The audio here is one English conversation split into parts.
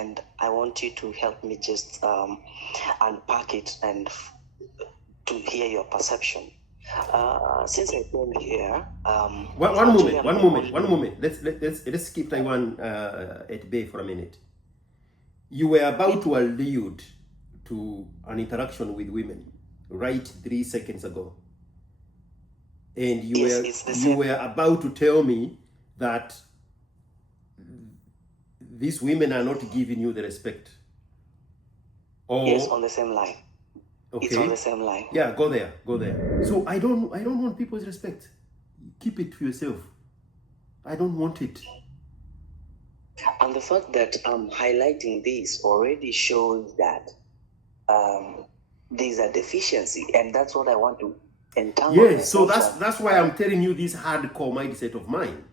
and I want you to help me just unpack it and to hear your perception. Since I came here, One moment. Let's keep Taiwan at bay for a minute. You were about to allude to an interaction with women right 3 seconds ago, and you were about to tell me that these women are not giving you the respect. Yes, on the same line. Okay. It's on the same line. Yeah, go there. So I don't want people's respect. Keep it to yourself. I don't want it. And the fact that I'm highlighting this already shows that there's a deficiency, and that's what I want to entangle. Yes, so that's why I'm telling you this hardcore mindset of mine.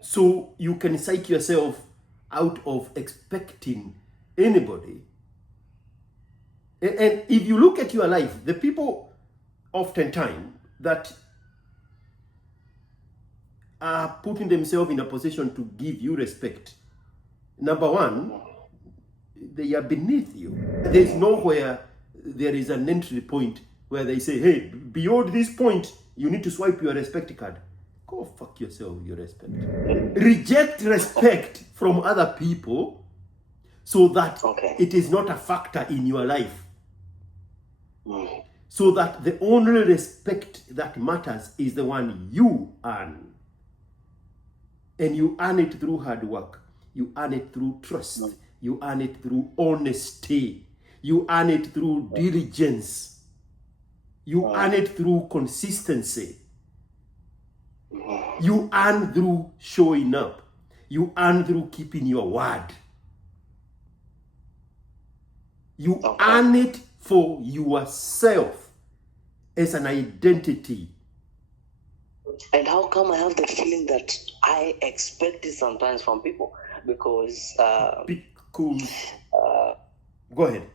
So you can psych yourself out of expecting anybody. And if you look at your life, the people oftentimes that are putting themselves in a position to give you respect, number one, they are beneath you. There's nowhere there is an entry point where they say, hey, beyond this point, you need to swipe your respect card. Go fuck yourself with your respect. Reject respect from other people so that it is not a factor in your life. So that the only respect that matters is the one you earn. And you earn it through hard work. You earn it through trust. You earn it through honesty. You earn it through diligence. You earn it through consistency. You earn through showing up. You earn through keeping your word. You earn it for yourself as an identity. And how come I have the feeling that I expect it sometimes from people? Because go ahead.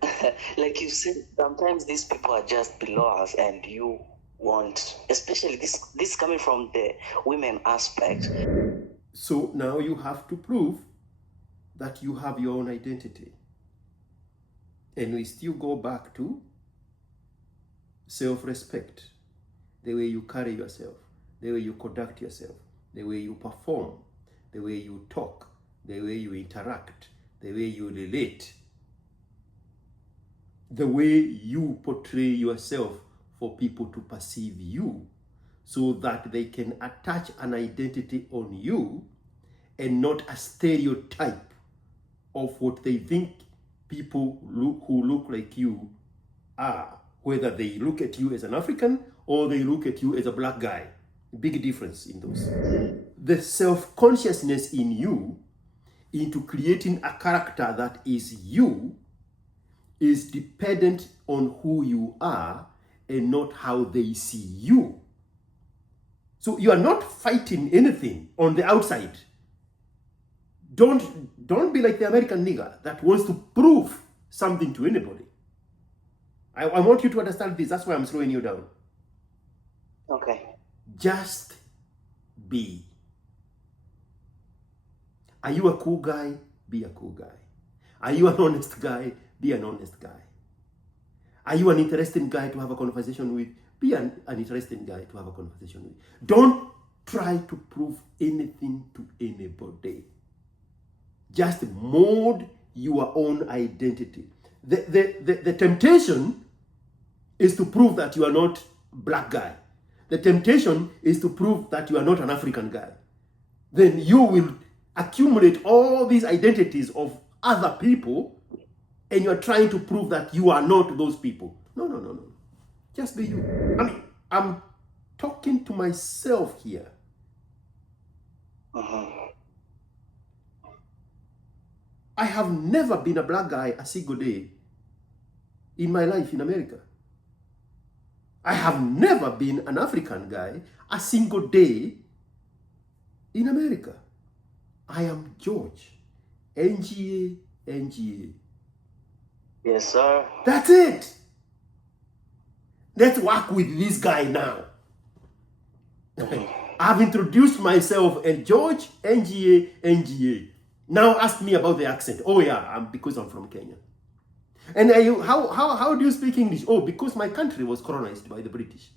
Like you said, sometimes these people are just below us, and you want, especially this coming from the women aspect. So now you have to prove that you have your own identity. And we still go back to self-respect, the way you carry yourself, the way you conduct yourself, the way you perform, the way you talk, the way you interact, the way you relate, the way you portray yourself for people to perceive you, so that they can attach an identity on you and not a stereotype of what they think people who look like you are, whether they look at you as an African or they look at you as a black guy. Big difference in those. The self-consciousness in you into creating a character that is you is dependent on who you are and not how they see you. So you are not fighting anything on the outside. Don't be like the American nigger that wants to prove something to anybody. I want you to understand this. That's why I'm slowing you down. Okay. Just be. Are you a cool guy? Be a cool guy. Are you an honest guy? Be an honest guy. Are you an interesting guy to have a conversation with? Be an interesting guy to have a conversation with. Don't try to prove anything to anybody. Just mold your own identity. The temptation is to prove that you are not black guy. The temptation is to prove that you are not an African guy. Then you will accumulate all these identities of other people, and you're trying to prove that you are not those people. No. Just be you. I mean, I'm talking to myself here. I have never been a black guy a single day in my life in America. I have never been an African guy a single day in America. I am George. NGA. Yes, sir. That's it. Let's work with this guy now. I've introduced myself as George, NGA. Now ask me about the accent. Oh yeah, because I'm from Kenya. And how do you speak English? Oh, because my country was colonized by the British.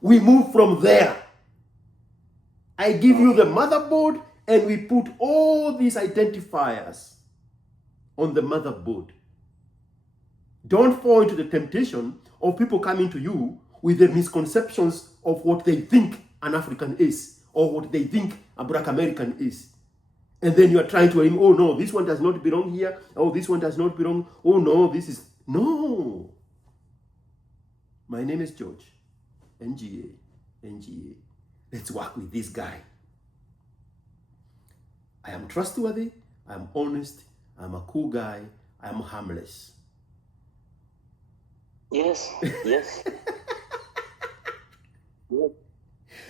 We moved from there. I give you the motherboard and we put all these identifiers on the motherboard. Don't fall into the temptation of people coming to you with the misconceptions of what they think an African is or what they think a Black American is. And then you are trying to, oh no, this one does not belong here. Oh, this one does not belong. Oh no, this is, no. My name is George. NGA. Let's work with this guy. I am trustworthy. I'm honest. I'm a cool guy. I'm harmless. Yes.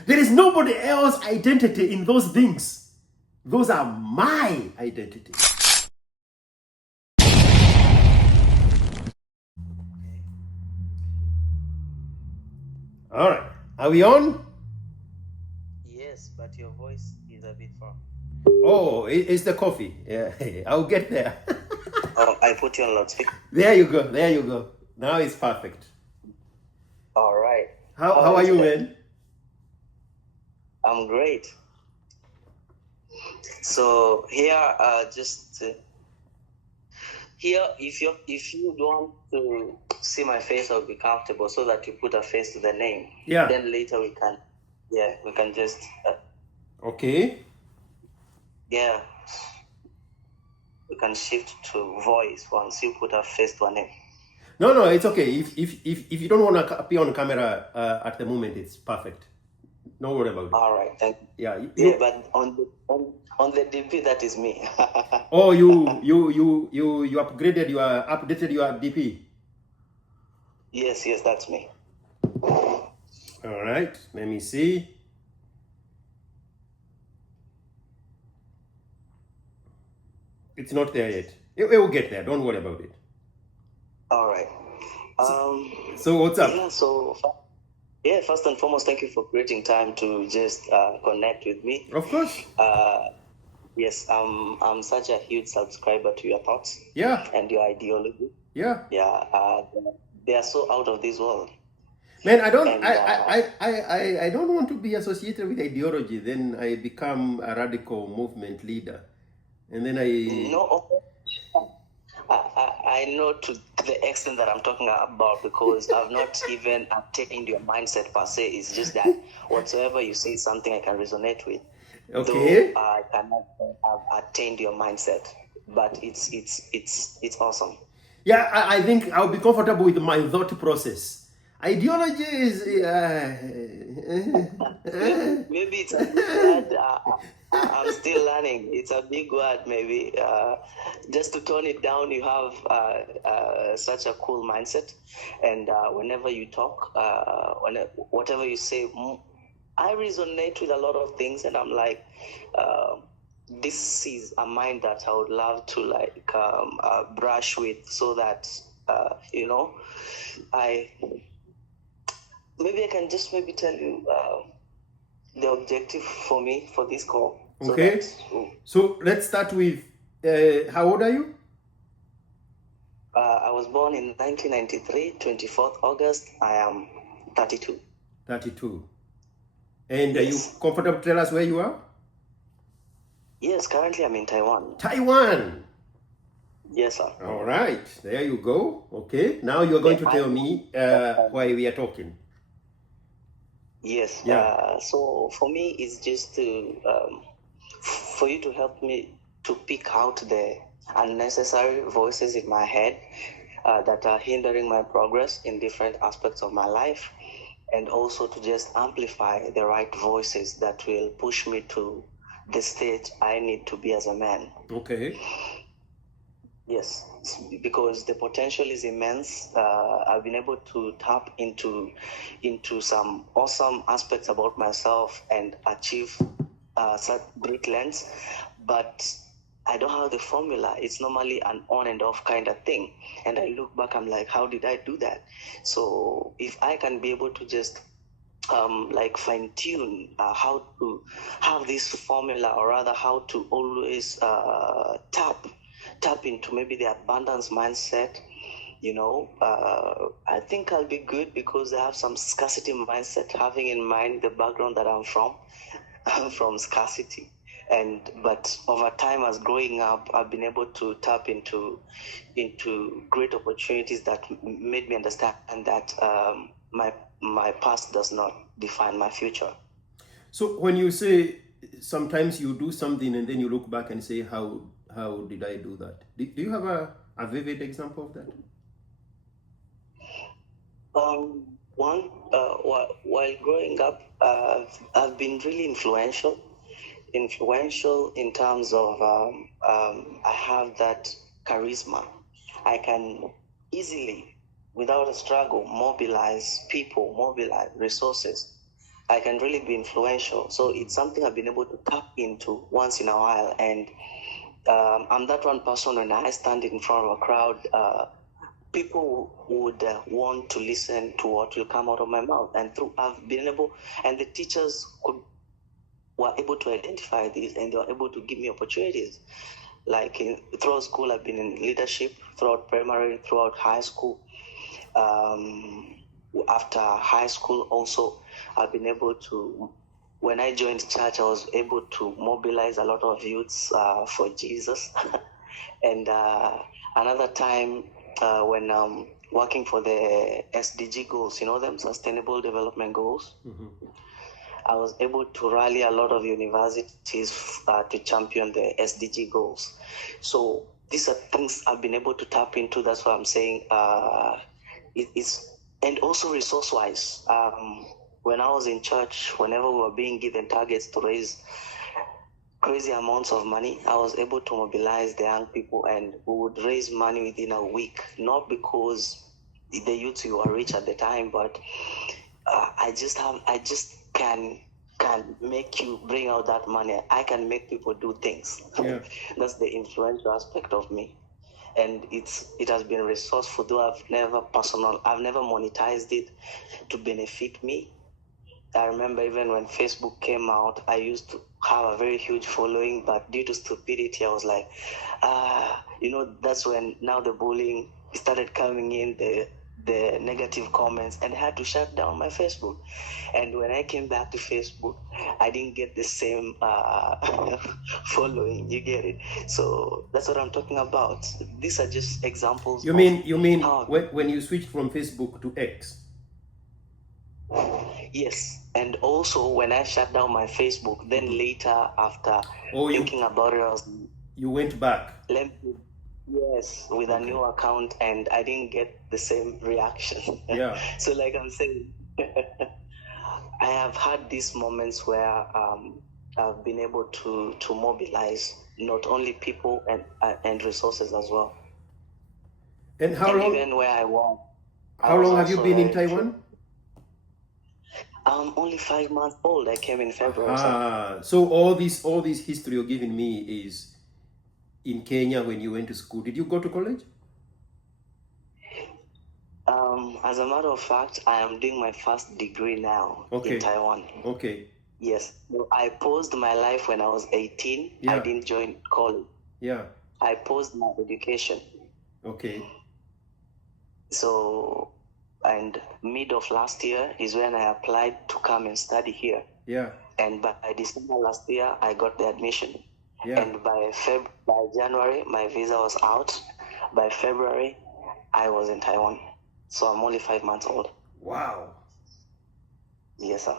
There is nobody else's identity in those things. Those are my identity. All right. Are we on? Yes, but your voice is a bit far. Oh, it's the coffee. Yeah, I'll get there. Oh, I put you on loudspeaker. There you go. Now it's perfect. All right. How are you, man? I'm great. So here, here, if you don't want to see my face or be comfortable, so that you put a face to the name. Yeah. Then later we can just. Okay. Yeah. We can shift to voice once you put a face to a name. No, it's okay. If you don't want to appear on camera at the moment, it's perfect. Don't worry about it. All right, thank you. Yeah. Yeah, but on the DP, that is me. Oh, you updated your DP. Yes, that's me. All right. Let me see. It's not there yet. It will get there. Don't worry about it. All right. So what's up? Yeah, first and foremost, thank you for creating time to just connect with me. Of course. Yes, I'm such a huge subscriber to your thoughts. Yeah. And your ideology. Yeah. Yeah. They are so out of this world. Man, I don't want to be associated with ideology. Then I become a radical movement leader, and then I know to the extent that I'm talking about, because I've not even attained your mindset per se. It's just that whatsoever you say is something I can resonate with. Okay. Though I cannot have attained your mindset, but it's awesome. Yeah, I think I'll be comfortable with my thought process. Ideology is maybe it's a big word. I'm still learning. It's a big word, maybe. Just to tone it down, you have such a cool mindset, and whenever you talk, whatever you say, I resonate with a lot of things, and I'm like, this is a mind that I would love to brush with, so that I can just tell you the objective for me for this call. Okay. So let's start with how old are you? I was born in 1993, 24th August. I am 32. 32. And Yes. Are you comfortable to tell us where you are? Yes, currently I'm in Taiwan. Taiwan. Yes, sir. All right. There you go. Okay. Now you're going to tell me why we are talking. Yes. Yeah. So for me, it's just to for you to help me to pick out the unnecessary voices in my head that are hindering my progress in different aspects of my life, and also to just amplify the right voices that will push me to the stage I need to be as a man. Okay. Yes, because the potential is immense. I've been able to tap into some awesome aspects about myself and achieve such great lengths, but I don't have the formula. It's normally an on and off kind of thing. And I look back, I'm like, how did I do that? So if I can be able to just like fine tune how to have this formula, or rather how to always tap into maybe the abundance mindset. I think I'll be good because I have some scarcity mindset, having in mind the background that I'm from. I'm from scarcity. But over time, as growing up, I've been able to tap into great opportunities that made me understand that my past does not define my future. So when you say sometimes you do something and then you look back and say, how did I do that? Do you have a vivid example of that? While growing up, I've been really influential in terms of I have that charisma. I can easily, without a struggle, mobilize people, mobilize resources. I can really be influential. So it's something I've been able to tap into once in a while. And I'm that one person when I stand in front of a crowd. People would want to listen to what will come out of my mouth, and I've been able, and the teachers were able to identify this, and they were able to give me opportunities. Like throughout school, I've been in leadership, throughout primary, throughout high school. After high school, also, I've been able to. When I joined church, I was able to mobilize a lot of youths for Jesus. And another time, when working for the SDG goals, you know them, Sustainable Development Goals. Mm-hmm. I was able to rally a lot of universities to champion the SDG goals. So these are things I've been able to tap into. That's what I'm saying. And also resource-wise. When I was in church, whenever we were being given targets to raise crazy amounts of money, I was able to mobilize the young people, and we would raise money within a week. Not because the youths were rich at the time, but I just can make you bring out that money. I can make people do things. Yeah. That's the influential aspect of me. And it has been resourceful, though I've never monetized it to benefit me. I remember even when Facebook came out, I used to have a very huge following, but due to stupidity, I was like, that's when now the bullying started coming in, the negative comments, and I had to shut down my Facebook. And when I came back to Facebook, I didn't get the same following. You get it? So that's what I'm talking about. These are just examples. You mean how when you switched from Facebook to X? Yes, and also when I shut down my Facebook, then later after thinking about it, I was you went back. Yes, with a new account, and I didn't get the same reaction. Yeah. So like I'm saying, I have had these moments where I've been able to mobilize not only people and resources as well. And how long? Even where I was. How long have you been in Taiwan? I'm only 5 months old. I came in February. So all this history you're giving me is in Kenya when you went to school. Did you go to college? As a matter of fact, I am doing my first degree now in Taiwan. Okay. Yes. I paused my life when I was 18. Yeah. I didn't join college. Yeah. I paused my education. Okay. So, and mid of last year is when I applied to come and study here. Yeah. And by December last year, I got the admission. Yeah. And by January, my visa was out. By February, I was in Taiwan. So I'm only 5 months old. Wow. Yes, sir.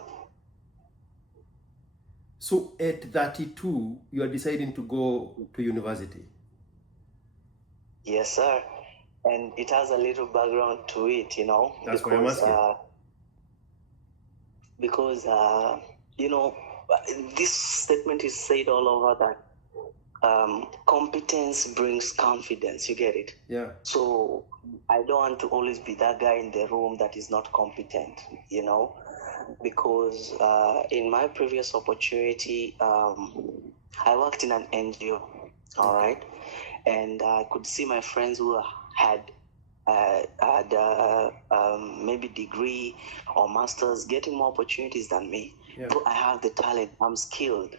So at 32, you are deciding to go to university? Yes, sir. And it has a little background to it, you know. That's what I'm asking. Because, this statement is said all over that competence brings confidence. You get it? Yeah. So I don't want to always be that guy in the room that is not competent, you know, because in my previous opportunity, I worked in an NGO, all right, and I could see my friends who had had maybe degree or masters, getting more opportunities than me. Yeah. Though I have the talent, I'm skilled,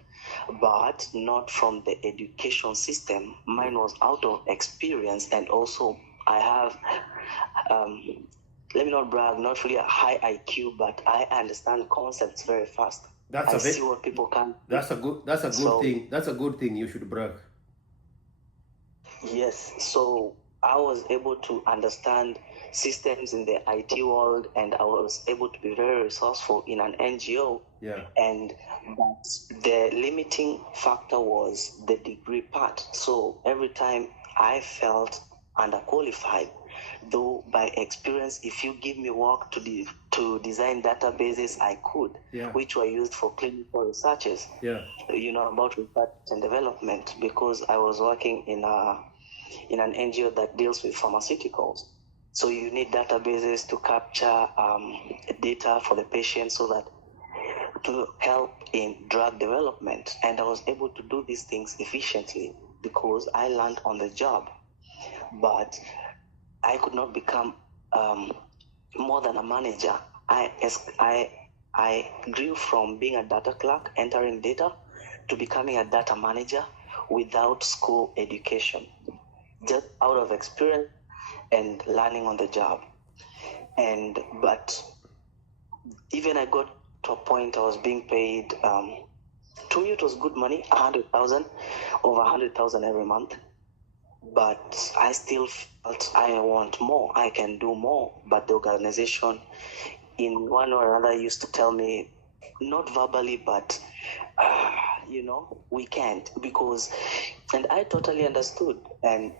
but not from the education system. Mine was out of experience, and also I have, let me not brag, not really a high IQ, but I understand concepts very fast. I see what people can. That's a good thing. That's a good thing. You should brag. Yes, so I was able to understand systems in the IT world, and I was able to be very resourceful in an NGO. Yeah. And but the limiting factor was the degree part. So every time I felt underqualified, though by experience, if you give me work to design databases, I could, Yeah. which were used for clinical researches. Yeah. About research and development, because I was working in an NGO that deals with pharmaceuticals. So you need databases to capture data for the patient so that to help in drug development. And I was able to do these things efficiently because I learned on the job. But I could not become more than a manager. I grew from being a data clerk, entering data, to becoming a data manager without school education, just out of experience and learning on the job. But even I got to a point I was being paid. To me, it was good money, 100,000, over 100,000 every month. But I still felt I want more. I can do more. But the organization, in one or another, used to tell me, not verbally, but we can't, because, and I totally understood. And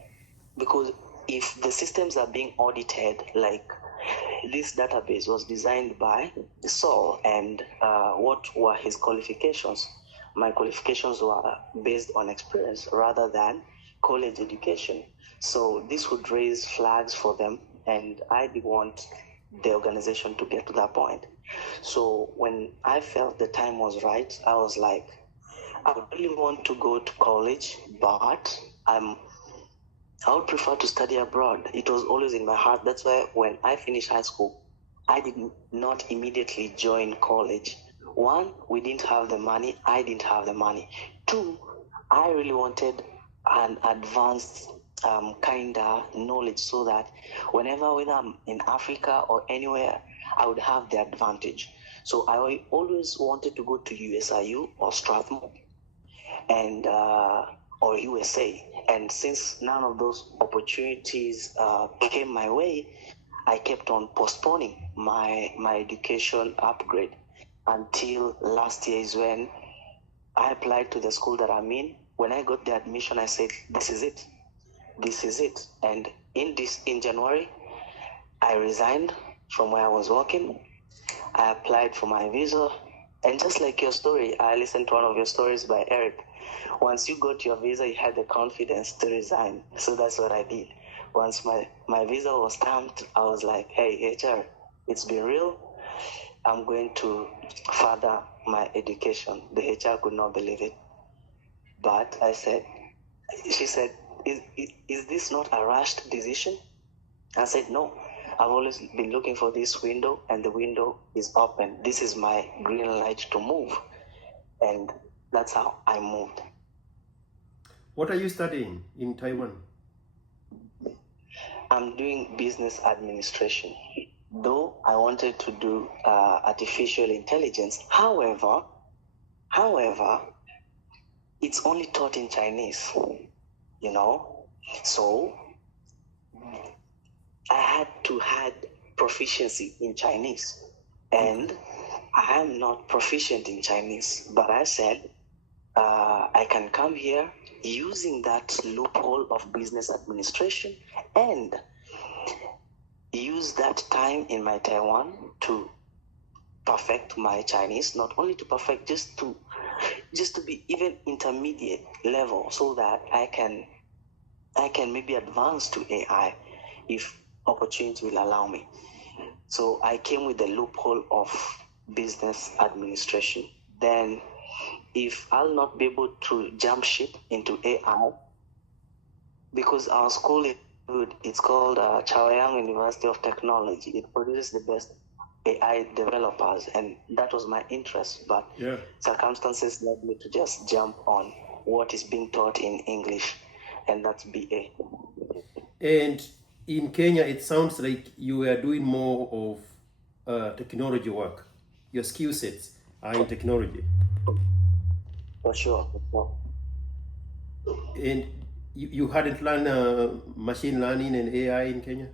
because if the systems are being audited, like this database was designed by Saul, and what were his qualifications? My qualifications were based on experience rather than college education. So this would raise flags for them, and I didn't want the organization to get to that point. So when I felt the time was right, I was like, I would really want to go to college, but I would prefer to study abroad. It was always in my heart. That's why when I finished high school, I did not immediately join college. One, we didn't have the money. I didn't have the money. Two, I really wanted an advanced kind of knowledge so that whenever I'm in Africa or anywhere, I would have the advantage. So I always wanted to go to USIU or Strathmore and or USA. And since none of those opportunities came my way, I kept on postponing my education upgrade until last year is when I applied to the school that I'm in. When I got the admission, I said, this is it. This is it. And in January, I resigned from where I was working. I applied for my visa. And just like your story, I listened to one of your stories by Eric. Once you got your visa, you had the confidence to resign. So that's what I did. Once my visa was stamped, I was like, hey, HR, it's been real. I'm going to further my education. The HR could not believe it. But she said, is this not a rushed decision? I said, no. I've always been looking for this window, and the window is open. This is my green light to move. And that's how I moved. What are you studying in Taiwan? I'm doing business administration, though I wanted to do artificial intelligence. However, it's only taught in Chinese, So I had to have proficiency in Chinese, and I am not proficient in Chinese. But I said I can come here using that loophole of business administration and use that time in my Taiwan to perfect my Chinese, not only to perfect, just to be even intermediate level, so that I can maybe advance to AI if opportunity will allow me. So I came with the loophole of business administration. Then if I'll not be able to jump ship into AI, because our school good. It's called Chaoyang University of Technology. It produces the best AI developers, and that was my interest. But Yeah. circumstances led me to just jump on what is being taught in English, and that's BA. And in Kenya, it sounds like you are doing more of technology work. Your skill sets are in technology. For sure. And you hadn't learned machine learning and AI in Kenya?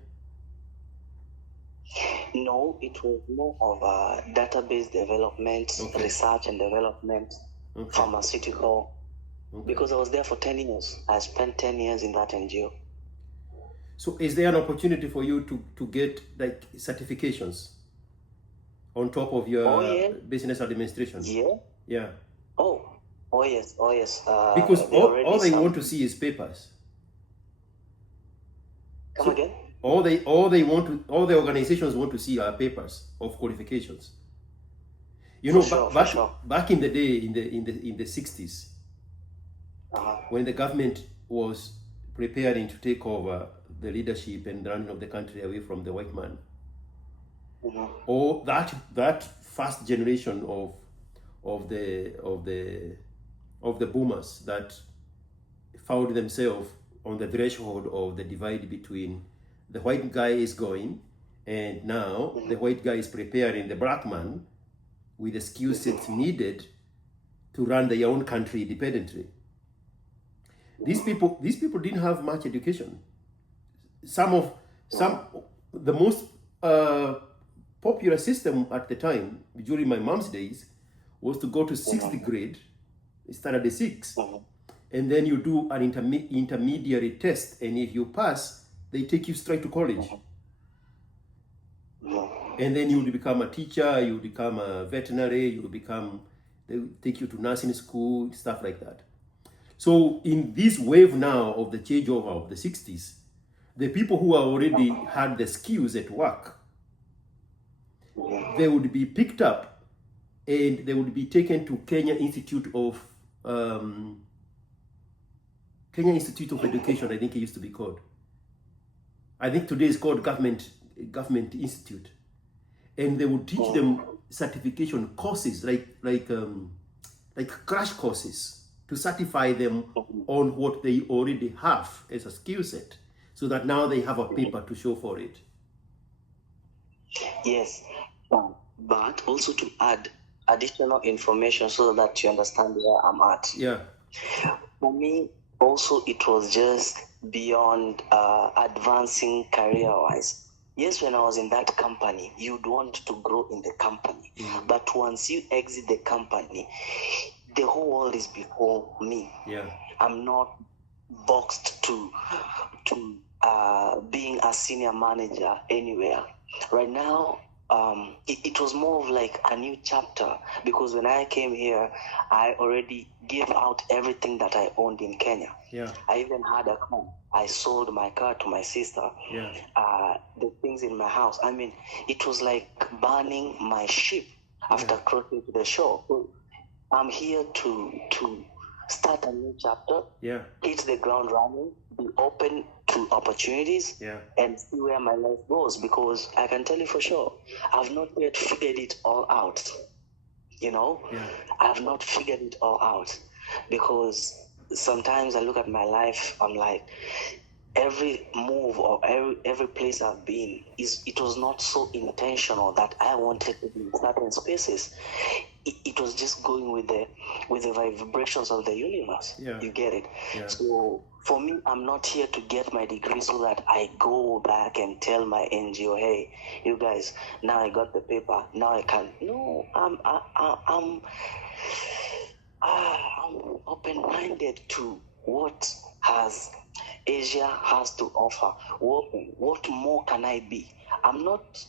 No, it was more of a database development, Okay. research and development, Okay. pharmaceutical. Okay. Because I was there for 10 years. I spent 10 years in that NGO. So is there an opportunity for you to get like certifications on top of your Oh, yeah. business administration? Yeah. Yeah. Oh yes. Because There already all they some. want to see is papers. Come So again? all the organizations want to see are papers of qualifications. You know, For sure. back in the day, in the 60s, when the government was preparing to take over the leadership and running of the country away from the white man, or that first generation of the boomers that found themselves on the threshold of the divide between the white guy is going, and now the white guy is preparing the black man with the skill sets needed to run their own country independently. These people didn't have much education. The most popular system at the time during my mom's days was to go to sixth grade, standard 6, and then you do an intermediary test, and if you pass, they take you straight to college. And then you will become a teacher, you will become a veterinary, they will take you to nursing school, stuff like that. So in this wave now of the changeover of the 60s, the people who already had the skills at work, they would be picked up and they would be taken to Kenya Institute of Education, I think it used to be called. I think today it's called Government Institute. And they would teach them certification courses, like crash courses, to certify them on what they already have as a skill set, so that now they have a paper to show for it. Yes, but also to add additional information so that you understand where I'm at. Yeah. For me, also, it was just beyond advancing career-wise. Yes, when I was in that company, you'd want to grow in the company. But once you exit the company, the whole world is before me. Yeah. I'm not boxed to being a senior manager anywhere. Right now, it was more of like a new chapter, because when I came here, I already gave out everything that I owned in Kenya. Yeah. I even had a car. I sold my car to my sister. Yeah. The things in my house. I mean, it was like burning my ship after crossing to the shore. So I'm here to start a new chapter. Yeah. Hit the ground running. Be open to opportunities. Yeah. And see where my life goes, because I can tell you for sure, I've not yet figured it all out. Yeah. I've not figured it all out, because sometimes I look at my life, I'm like, every move or every place I've been, it was not so intentional that I wanted to be in certain spaces. It was just going with the vibrations of the universe. Yeah. You get it? Yeah. So for me, I'm not here to get my degree so that I go back and tell my NGO, hey, you guys, now I got the paper, now I can. No, I'm open-minded to what Asia has to offer. What more can I be? I'm not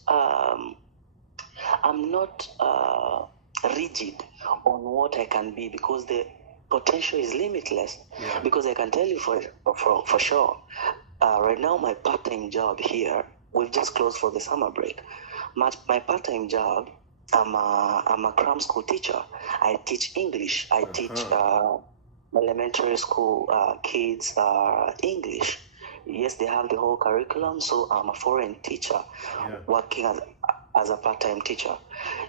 rigid on what I can be, because the potential is limitless. Yeah. Because I can tell you for sure, right now my part-time job here, we've just closed for the summer break. My part-time job, I'm a cram school teacher. I teach English. I teach elementary school kids English. yes, they have the whole curriculum. So I'm a foreign teacher working as a part-time teacher.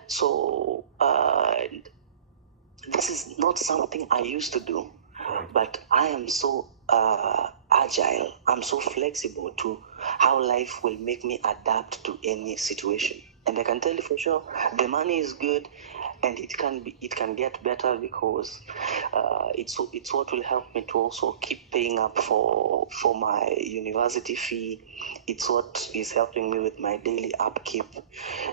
So this is not something I used to do, but I am so agile. I'm so flexible to how life will make me adapt to any situation. And I can tell you for sure, the money is good, and it can get better because it's what will help me to also keep paying up for my university fee. It's what is helping me with my daily upkeep,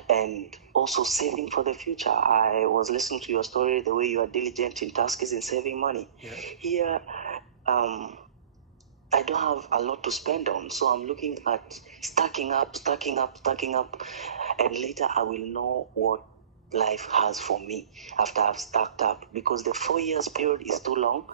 and also saving for the future. I was listening to your story, the way you are diligent in tasks in saving money. Here, I don't have a lot to spend on, so I'm looking at stacking up, and later I will know what life has for me after I've stacked up, because the 4 years period is too long.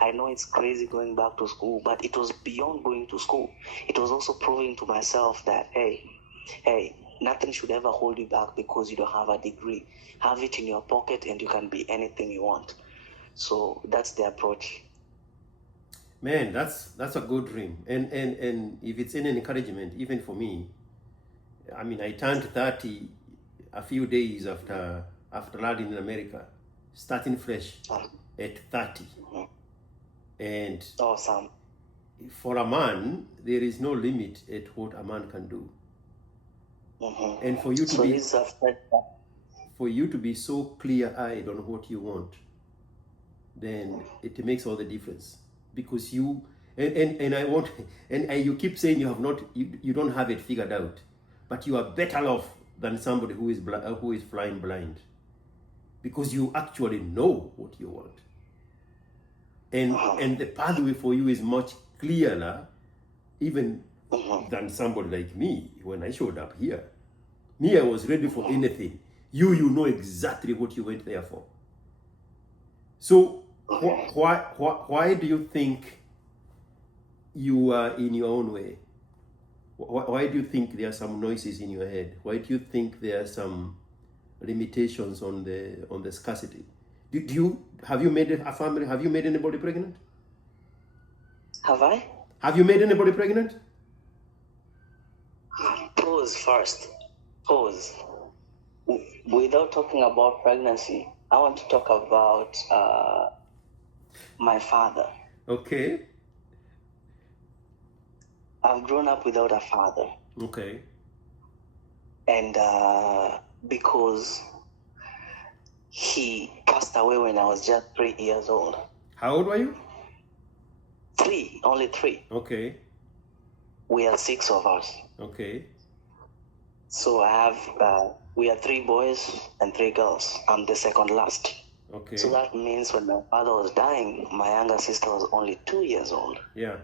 I know it's crazy going back to school, but it was beyond going to school. It was also proving to myself that hey, nothing should ever hold you back because you don't have a degree. Have it in your pocket and you can be anything you want. So that's the approach. Man, that's a good dream. And if it's any encouragement, even for me, I mean, I turned 30 a few days after landing in America, starting fresh at 30. And awesome. For a man, there is no limit at what a man can do. And for you to be so clear-eyed on what you want, then it makes all the difference. Because you you keep saying you don't have it figured out, but you are better off than somebody who is flying blind, because you actually know what you want, and the pathway for you is much clearer even than somebody like me. When I showed up here, I was ready for anything. You know exactly what you went there for. So why do you think you are in your own way? Why do you think there are some noises in your head? Why do you think there are some limitations on the scarcity? Have you made a family? Have you made anybody pregnant? Have I? Have you made anybody pregnant? Pause first. Pause. Without talking about pregnancy, I want to talk about my father. Okay. I've grown up without a father. Okay. And because he passed away when I was just 3 years old. How old were you? 3, only 3. Okay. We are 6 of us. Okay. So I have, we are 3 boys and 3 girls. I'm the second last. Okay. So that means when my father was dying, my younger sister was only 2 years old. Yeah.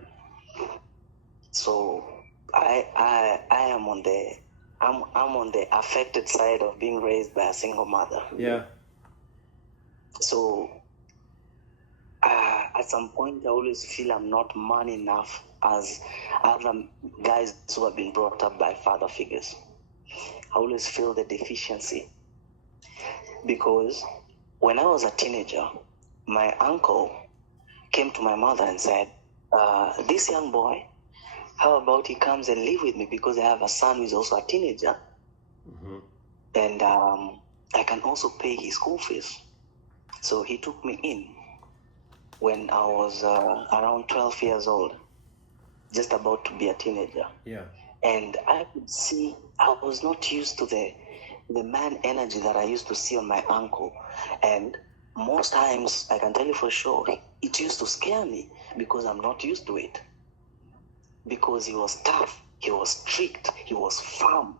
So I am on the I'm on the affected side of being raised by a single mother. Yeah. So at some point I always feel I'm not man enough as other guys who have been brought up by father figures. I always feel the deficiency, because when I was a teenager, my uncle came to my mother and said, this young boy, how about he comes and live with me, because I have a son who is also a teenager. And I can also pay his school fees. So he took me in when I was around 12 years old, just about to be a teenager. Yeah. And I could see I was not used to the man energy that I used to see on my uncle. And most times, I can tell you for sure, it used to scare me because I'm not used to it. Because he was tough, he was strict, he was firm.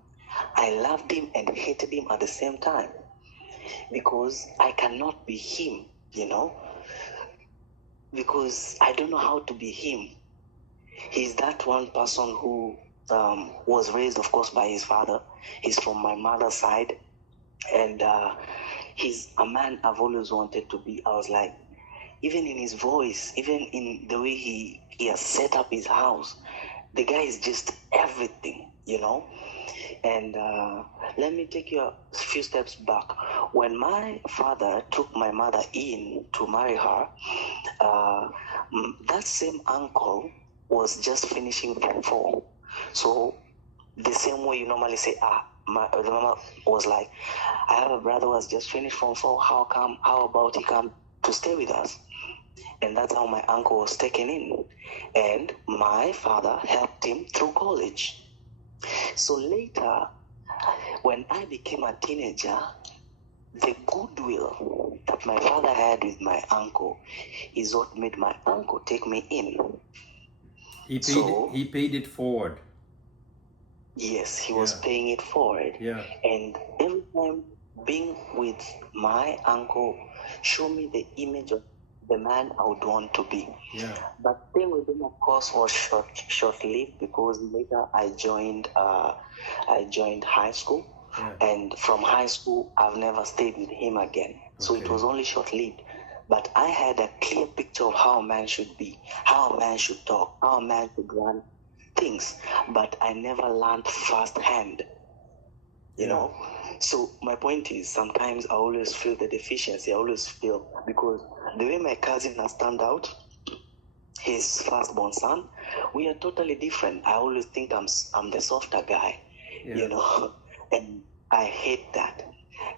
I loved him and hated him at the same time, because I cannot be him, because I don't know how to be him. He's that one person who was raised, of course, by his father. He's from my mother's side, and he's a man I've always wanted to be. I was like, even in his voice, even in the way he has set up his house, the guy is just everything, And let me take you a few steps back. When my father took my mother in to marry her, that same uncle was just finishing Form 4. So the same way you normally say, the mama was like, I have a brother who has just finished Form 4. How about he come to stay with us? And that's how my uncle was taken in. And my father helped him through college. So later, when I became a teenager, the goodwill that my father had with my uncle is what made my uncle take me in. He paid it forward. Yes, he was paying it forward. Yeah. And every time being with my uncle showed me the image of the man I would want to be. Yeah. But thing with him, of course, was short-lived, because later I joined high school. Yeah. And from high school, I've never stayed with him again. So it was only short-lived. But I had a clear picture of how a man should be, how a man should talk, how a man should run things. But I never learned firsthand, you know. So my point is, sometimes I always feel the deficiency. I always feel, because the way my cousin has turned out, his firstborn son, we are totally different. I always think I'm the softer guy, you know, and I hate that,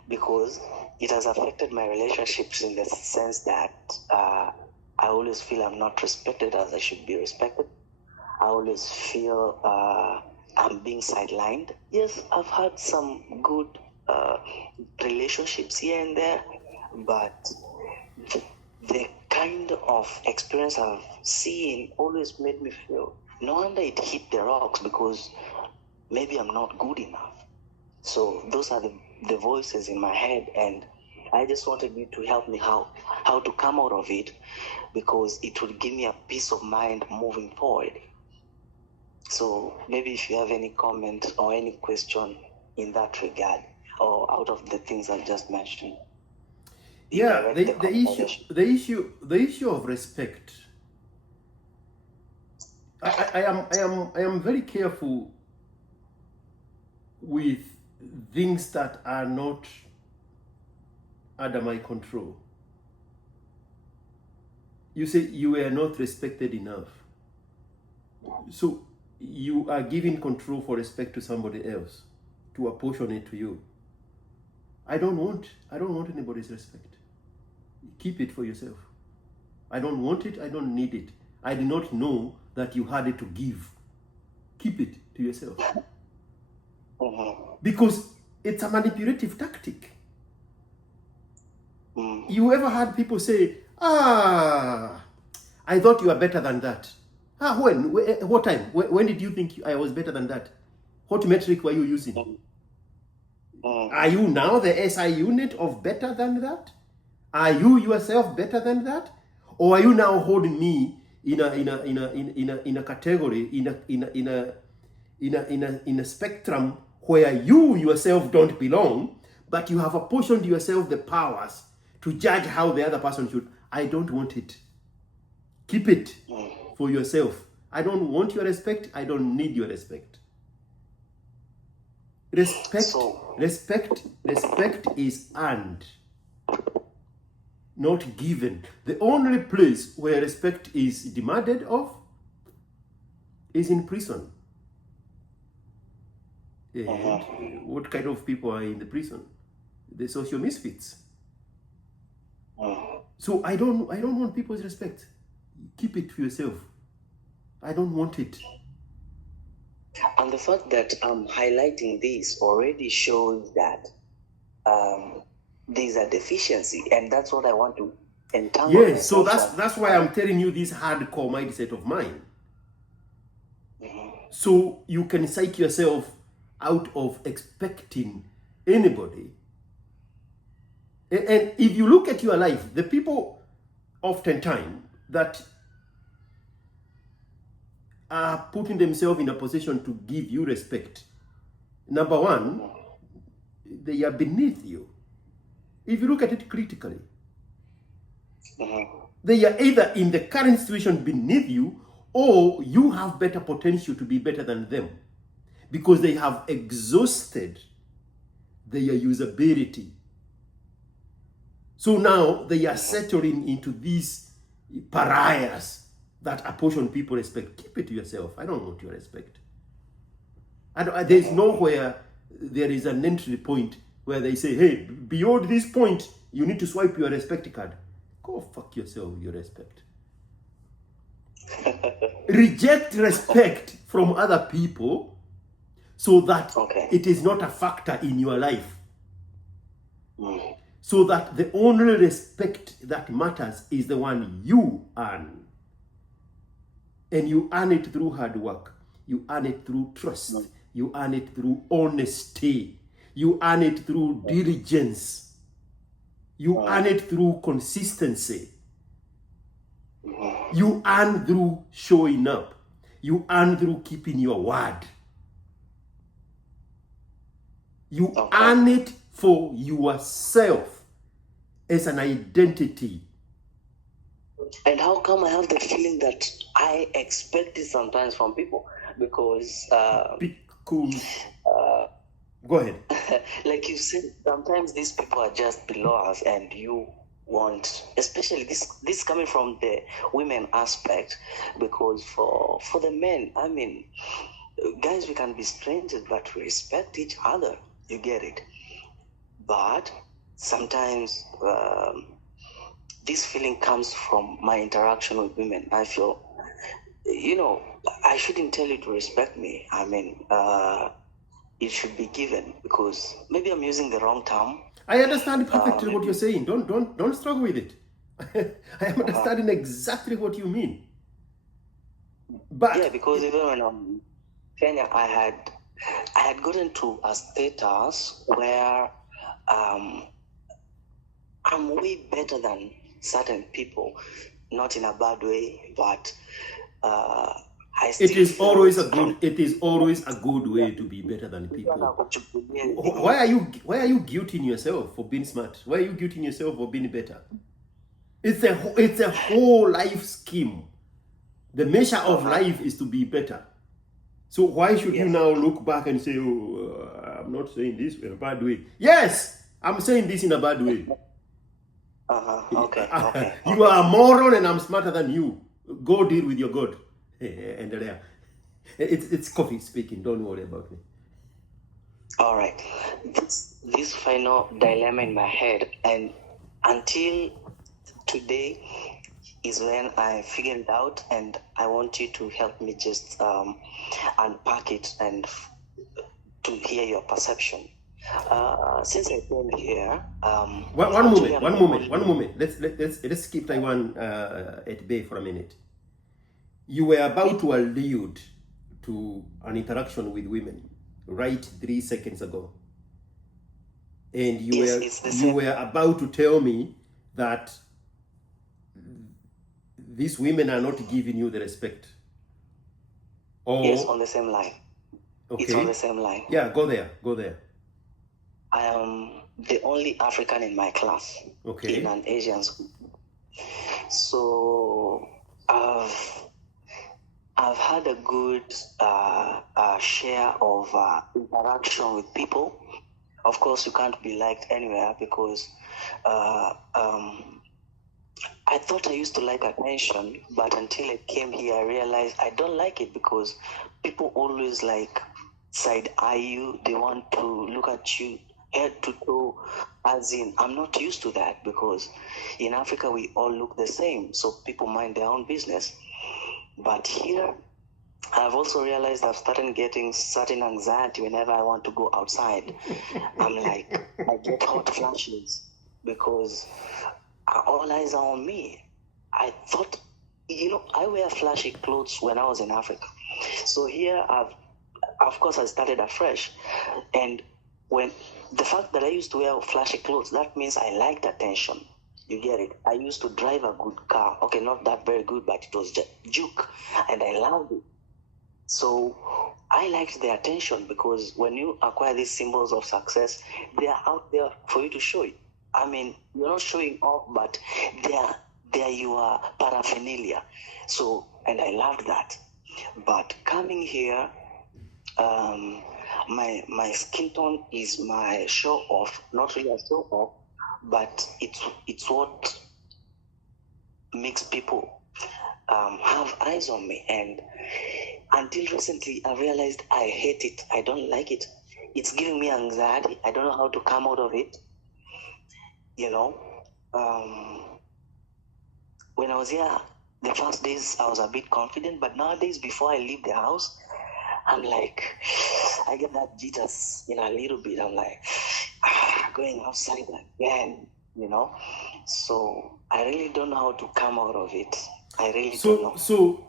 because it has affected my relationships in the sense that I always feel I'm not respected as I should be respected. I always feel I'm being sidelined. Yes, I've had some good relationships here and there, but the kind of experience I've seen always made me feel, no wonder it hit the rocks, because maybe I'm not good enough. So those are the voices in my head, and I just wanted you to help me how to come out of it, because it would give me a peace of mind moving forward. So maybe if you have any comment or any question in that regard, or out of the things I've just mentioned. Yeah, the issue of respect. I am very careful with things that are not under my control. You say you were not respected enough, so you are giving control for respect to somebody else, to apportion it to you. I don't want anybody's respect. Keep it for yourself. I don't want it. I don't need it. I did not know that you had it to give. Keep it to yourself. Because it's a manipulative tactic. You ever had people say, I thought you were better than that? When? What time? When did you think I was better than that? What metric were you using? Are you now the SI unit of better than that? Are you yourself better than that? Or are you now holding me in a category, in a spectrum where you yourself don't belong, but you have apportioned yourself the powers to judge how the other person should? I don't want it. Keep it for yourself. I don't want your respect. I don't need your respect. Respect is earned, not given. The only place where respect is demanded of is in prison. And what kind of people are in the prison? The social misfits. So I don't want people's respect. Keep it for yourself. I don't want it. And the fact that I'm highlighting this already shows that there's a deficiency, and that's what I want to entangle. Yes, so that's why I'm telling you this hardcore mindset of mine. So you can psych yourself out of expecting anybody. And if you look at your life, the people oftentimes that are putting themselves in a position to give you respect, number one, they are beneath you. If you look at it critically, they are either in the current situation beneath you, or you have better potential to be better than them, because they have exhausted their usability. So now they are settling into these pariahs that apportion people respect, keep it to yourself. I don't want your respect. There's nowhere there is an entry point where they say, hey, beyond this point, you need to swipe your respect card. Go fuck yourself with your respect. Reject respect from other people so that it is not a factor in your life. So that the only respect that matters is the one you earn. And you earn it through hard work. You earn it through trust. You earn it through honesty. You earn it through diligence. You earn it through consistency. You earn through showing up. You earn through keeping your word. You earn it for yourself as an identity. And how come I have the feeling that I expect it sometimes from people? Because go ahead. Like you said, sometimes these people are just below us, and you want, especially this coming from the women aspect, because for the men, I mean, guys, we can be strangers, but we respect each other. You get it? But sometimes this feeling comes from my interaction with women. I feel, I shouldn't tell you to respect me. I mean, it should be given, because maybe I'm using the wrong term. I understand perfectly what you're saying. Don't struggle with it. I am understanding exactly what you mean. But yeah, because even when I'm in Kenya, I had gotten to a status where I'm way better than certain people, not in a bad way, but it is always a good way to be better than people. Why are you guilting yourself for being smart? Why are you guilting yourself for being better? It's a whole life scheme. The measure of life is to be better. So why should you now look back and say, oh, I'm not saying this in a bad way? Yes, I'm saying this in a bad way. Okay. You are a moron and I'm smarter than you. Go deal with your God. And there. It's coffee speaking. Don't worry about me. All right. This final dilemma in my head, and until today is when I figured it out, and I want you to help me just unpack it and to hear your perception. Since I came here, one moment. Let's keep Taiwan at bay for a minute. You were about to allude to an interaction with women right 3 seconds ago, and you were about to tell me that these women are not giving you the respect. Yes, on the same line. Okay. It's on the same line. Yeah, go there. I am the only African in my class. Okay. In an Asian school. So I've had a good share of interaction with people. Of course, you can't be liked anywhere, because I thought I used to like attention, but until I came here, I realized I don't like it, because people always like side eye you. They want to look at you head to toe, as in, I'm not used to that, because in Africa we all look the same, so people mind their own business. But here, I've also realized I've started getting certain anxiety whenever I want to go outside. I'm like, I get hot flashes, because all eyes are on me. I thought, I wear flashy clothes when I was in Africa. So here, of course, I started afresh. And when the fact that I used to wear flashy clothes, that means I liked attention. You get it? I used to drive a good car. Okay, not that very good, but it was just juke. And I loved it. So I liked the attention, because when you acquire these symbols of success, they are out there for you to show it. I mean, you're not showing off, but they are your paraphernalia. So, and I loved that. But coming here, my skin tone is my show off, not really a show off, but it's what makes people have eyes on me. And until recently, I realized I hate it. I don't like it. It's giving me anxiety. I don't know how to come out of it. You know, when I was here, the first days I was a bit confident, but nowadays, before I leave the house, I'm like, I get that jitters, a little bit. I'm like, going outside again, So I really don't know how to come out of it. I really don't know.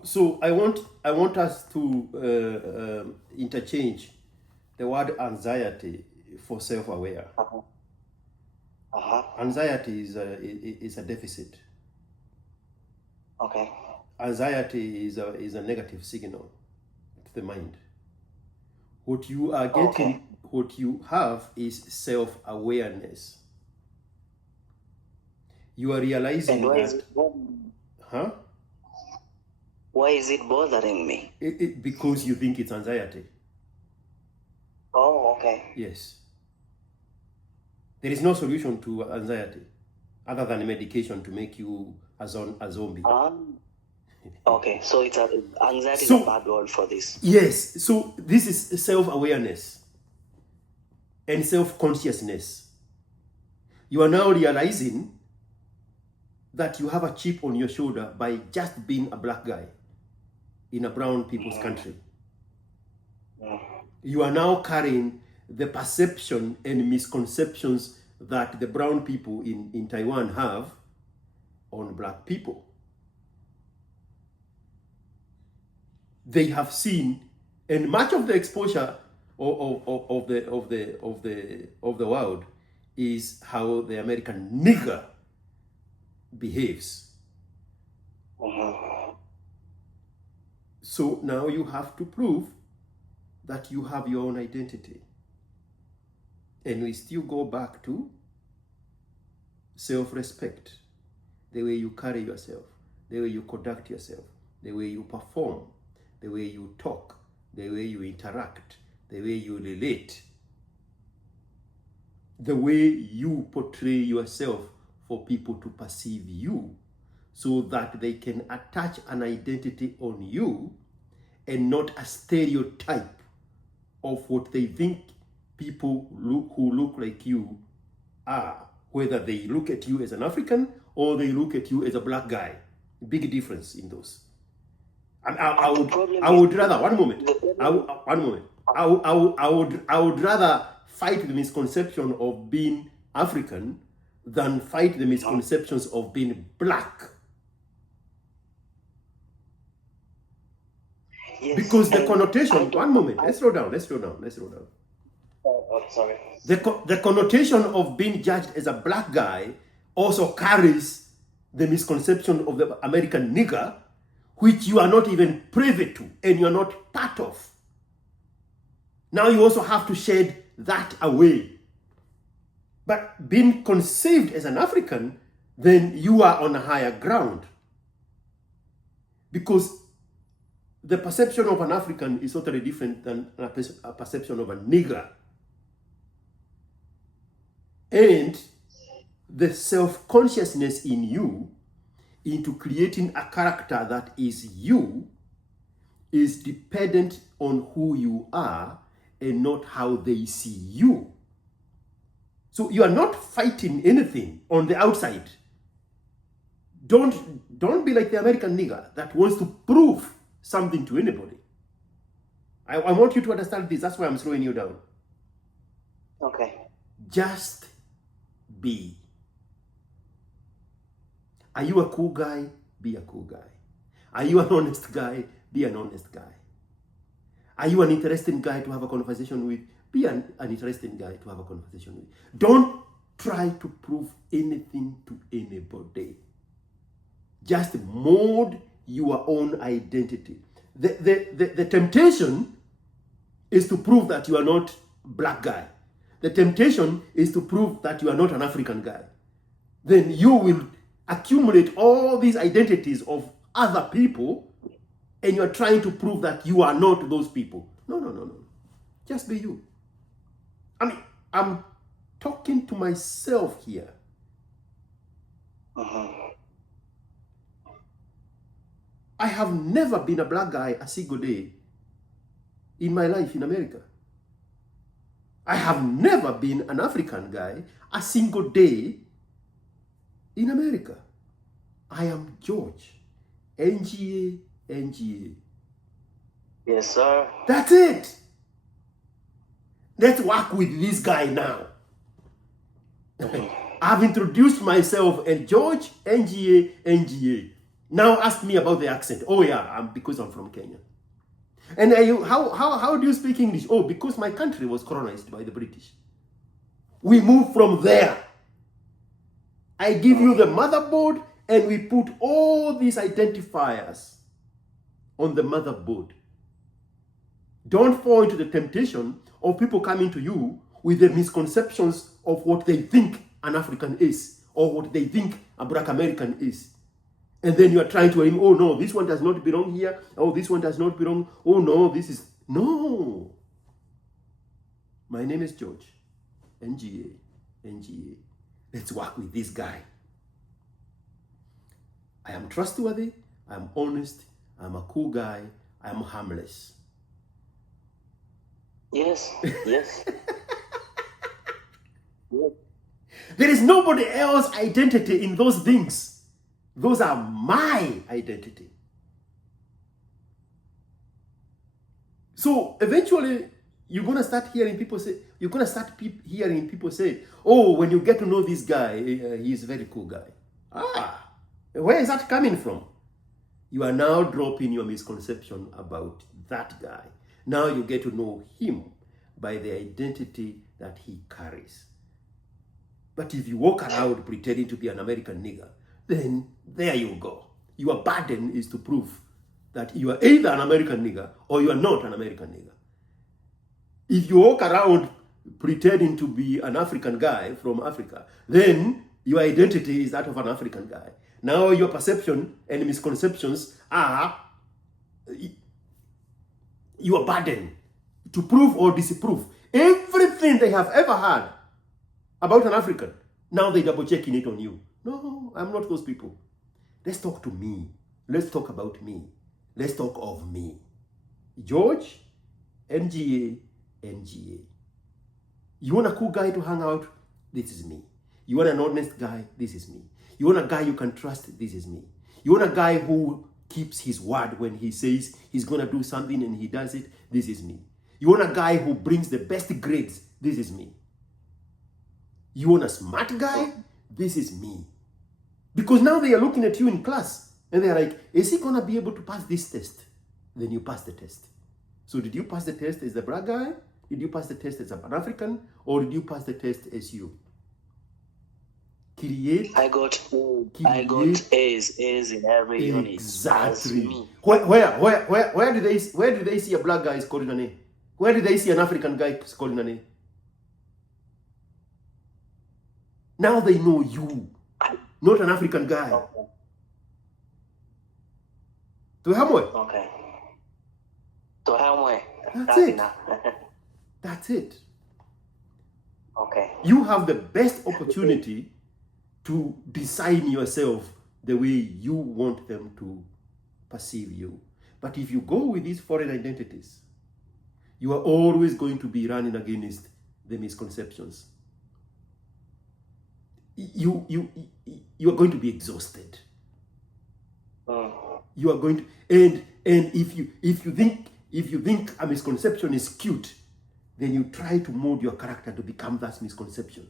So I want us to interchange the word anxiety for self-aware. Anxiety is a deficit. Okay. Anxiety is a negative signal to the mind. What you are getting, what you have is self-awareness. You are realizing that. Huh? Why is it bothering me? Because you think it's anxiety. Oh, okay. Yes. There is no solution to anxiety other than medication to make you a zombie. Okay, so it's anxiety is a bad word for this. Yes, so this is self-awareness and self-consciousness. You are now realizing that you have a chip on your shoulder by just being a black guy in a brown people's country. You are now carrying the perception and misconceptions that the brown people in Taiwan have on black people. They have seen, and much of the exposure of the world is how the American nigger behaves. So now you have to prove that you have your own identity. And we still go back to self-respect, the way you carry yourself, the way you conduct yourself, the way you perform, the way you talk, the way you interact, the way you relate, the way you portray yourself for people to perceive you, so that they can attach an identity on you and not a stereotype of what they think people who look like you are, whether they look at you as an African or they look at you as a black guy. Big difference in those. I would rather I would rather fight the misconception of being African than fight the misconceptions of being black. Yes, because the connotation, one moment, let's slow down. Oh, sorry. The connotation of being judged as a black guy also carries the misconception of the American nigger, which you are not even privy to and you're not part of. Now you also have to shed that away. But being conceived as an African, then you are on a higher ground. Because the perception of an African is totally different than a perception of a nigger. And the self-consciousness in you into creating a character that is you is dependent on who you are and not how they see you. So you are not fighting anything on the outside. Don't be like the American nigger that wants to prove something to anybody. I want you to understand this. That's why I'm slowing you down. Okay. Just be. Are you a cool guy? Be a cool guy. Are you an honest guy? Be an honest guy. Are you an interesting guy to have a conversation with? Be an interesting guy to have a conversation with. Don't try to prove anything to anybody. Just mold your own identity. The temptation is to prove that you are not black guy. The temptation is to prove that you are not an African guy. Then you will accumulate all these identities of other people and you're trying to prove that you are not those people. No. Just be you. I mean, I'm talking to myself here. I have never been a black guy a single day in my life in America. I have never been an African guy a single day in America. I am George. NGA, NGA. Yes, sir. That's it. Let's work with this guy now. I've introduced myself and George, NGA, NGA. Now ask me about the accent. Oh yeah, because I'm from Kenya. And how do you speak English? Oh, because my country was colonized by the British. We moved from there. I give you the motherboard and we put all these identifiers on the motherboard. Don't fall into the temptation of people coming to you with the misconceptions of what they think an African is or what they think a Black American is. And then you are trying to, oh no, this one does not belong here. Oh, this one does not belong. Oh no, this is, no. My name is George. NGA, NGA. Let's work with this guy. I am trustworthy. I'm honest. I'm a cool guy. I'm harmless. Yes, yes. Yes. There is nobody else's identity in those things. Those are my identity. So eventually, you're going to start hearing people say, oh, when you get to know this guy, he's a very cool guy. Ah, where is that coming from? You are now dropping your misconception about that guy. Now you get to know him by the identity that he carries. But if you walk around pretending to be an American nigger, then there you go. Your burden is to prove that you are either an American nigger or you are not an American nigger. If you walk around pretending to be an African guy from Africa, then your identity is that of an African guy. Now your perception and misconceptions are your burden to prove or disprove everything they have ever had about an African. Now they double checking it on you. No, I'm not those people. Let's talk to me. Let's talk about me. Let's talk of me. George, NGA, NGA. You want a cool guy to hang out? This is me. You want an honest guy? This is me. You want a guy you can trust? This is me. You want a guy who keeps his word when he says he's going to do something and he does it? This is me. You want a guy who brings the best grades? This is me. You want a smart guy? This is me. Because now they are looking at you in class and they're like, is he going to be able to pass this test? Then you pass the test. So did you pass the test as the black guy? Did you pass the test as a Pan-African? Or did you pass the test as you? I got A's in every unit. Exactly. Where do they see a black guy scoring an A? Where do they see an African guy scoring an A? Now they know you, not an African guy. Okay. That's it. That's it. Okay. You have the best opportunity to design yourself the way you want them to perceive you. But if you go with these foreign identities, you are always going to be running against the misconceptions. You are going to be exhausted. You are going to, and if you think a misconception is cute, then you try to mold your character to become that misconception.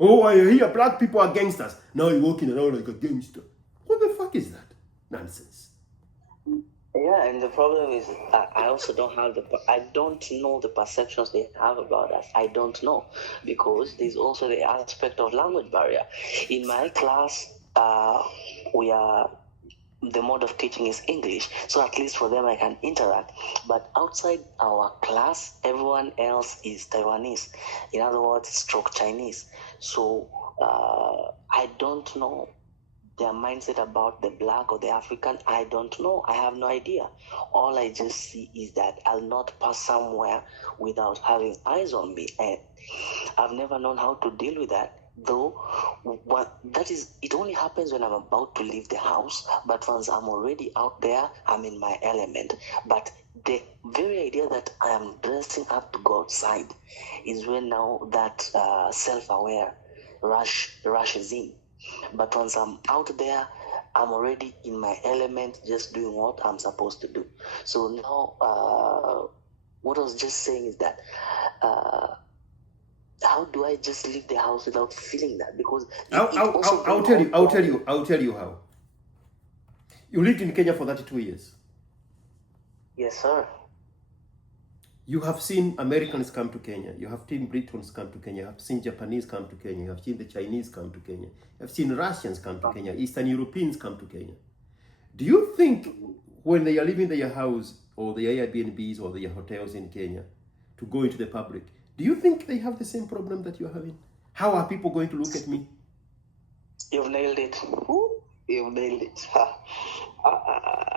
Oh, I hear black people are gangsters. Now you're walking around like a gangster. What the fuck is that? Nonsense. Yeah, and the problem is I also don't know the perceptions they have about us. I don't know, because there's also the aspect of language barrier. In my class, the mode of teaching is English, so at least for them I can interact. But outside our class, everyone else is Taiwanese. In other words, stroke Chinese. So I don't know their mindset about the black or the African. I don't know. I have no idea. All I just see is that I'll not pass somewhere without having eyes on me. And I've never known how to deal with that. though what that is, it only happens when I'm about to leave the house. But once I'm already out there, I'm in my element. But the very idea that I am dressing up to go outside is when now that self-aware rushes in. But once I'm out there, I'm already in my element, just doing what I'm supposed to do. So now, what I was just saying is that how do I just leave the house without feeling that? Because I'll tell you how. You lived in Kenya for 32 years. Yes, sir. You have seen Americans come to Kenya. You have seen Britons come to Kenya. You have seen Japanese come to Kenya. You have seen the Chinese come to Kenya. You have seen Russians come to Kenya. Eastern Europeans come to Kenya. Do you think when they are leaving their house or the Airbnbs or their hotels in Kenya to go into the public, do you think they have the same problem that you're having? How are people going to look at me? You've nailed it. You've nailed it.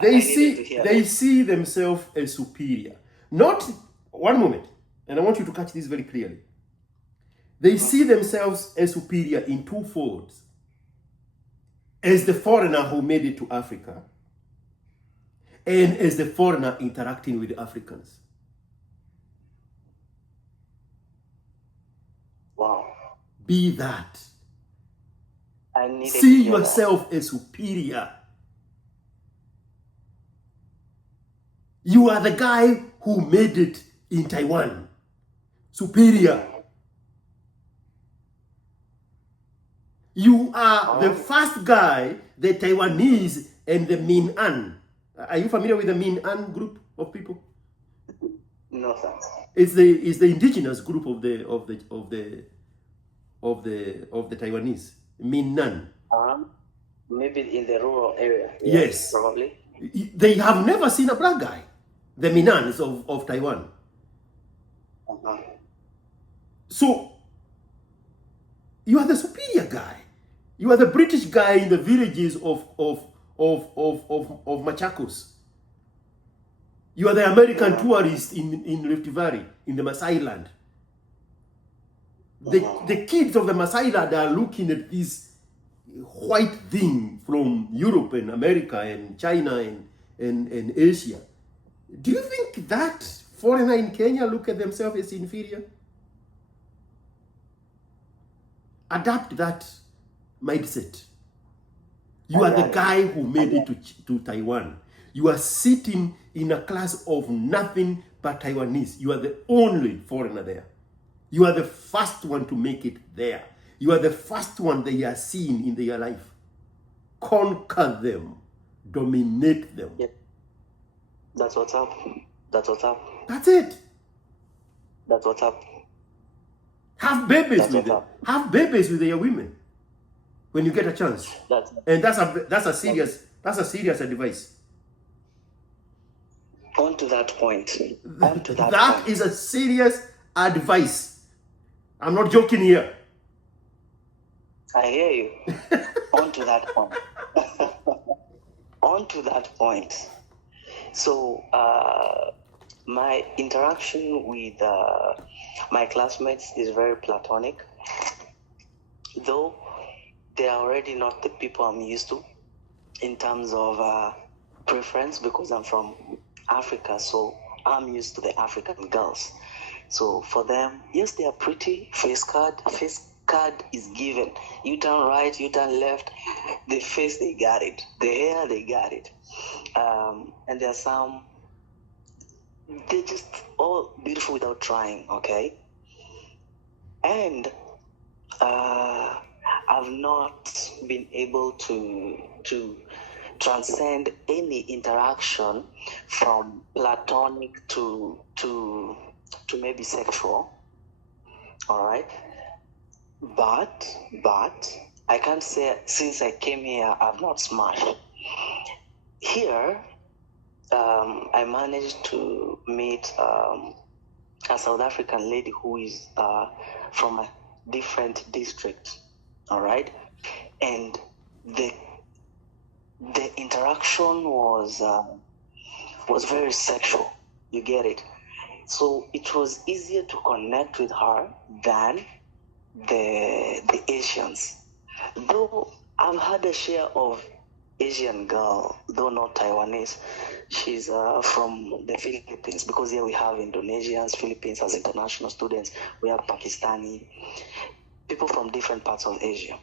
They see themselves as superior. Not one moment, and I want you to catch this very clearly. They see themselves as superior in two folds. As the foreigner who made it to Africa, and as the foreigner interacting with the Africans. Wow. Be that. I see yourself as superior. You are the guy who made it in Taiwan. Superior. You are the first guy, the Taiwanese and the Min'an. Are you familiar with the Min'an group of people? No, thanks. It's the indigenous group of the Taiwanese. Min'an. Maybe in the rural area. Yes. Probably. They have never seen a black guy. The Min'ans of Taiwan. So, you are the superior guy. You are the British guy in the villages of Machakos. You are the American tourist in Rift Valley, in the Maasai land. The kids of the Maasai land are looking at this white thing from Europe and America and China and Asia. Do you think that foreigner in Kenya look at themselves as inferior? Adapt that mindset. You are the guy who made it to Taiwan. You are sitting in a class of nothing but Taiwanese. You are the only foreigner there. You are the first one to make it there. You are the first one they are seeing in their life. Conquer them. Dominate them. Yeah. That's what's up. That's what's up. That's it. That's what's up. Have babies with them. Have babies with your women when you get a chance. That's a serious advice. On to that point. That is a serious advice. I'm not joking here. I hear you. On to that point. On to that point. So, my interaction with my classmates is very platonic, though they are already not the people I'm used to in terms of preference, because I'm from Africa, so I'm used to the African girls. So for them, yes, they are pretty. Face card is given. You turn right, you turn left. The face, they got it. The hair, they got it. And there are some, they're just all beautiful without trying, okay? And I've not been able to transcend any interaction from platonic to maybe sexual, all right? But I can't say since I came here I've not smashed. Here, I managed to meet a South African lady who is from a different district, all right? And the interaction was very sexual, you get it? So it was easier to connect with her than the Asians. Though I've had a share of Asian girl, though not Taiwanese. She's from the Philippines, because here we have Indonesians, Philippines as international students. We have Pakistani, people from different parts of Asia.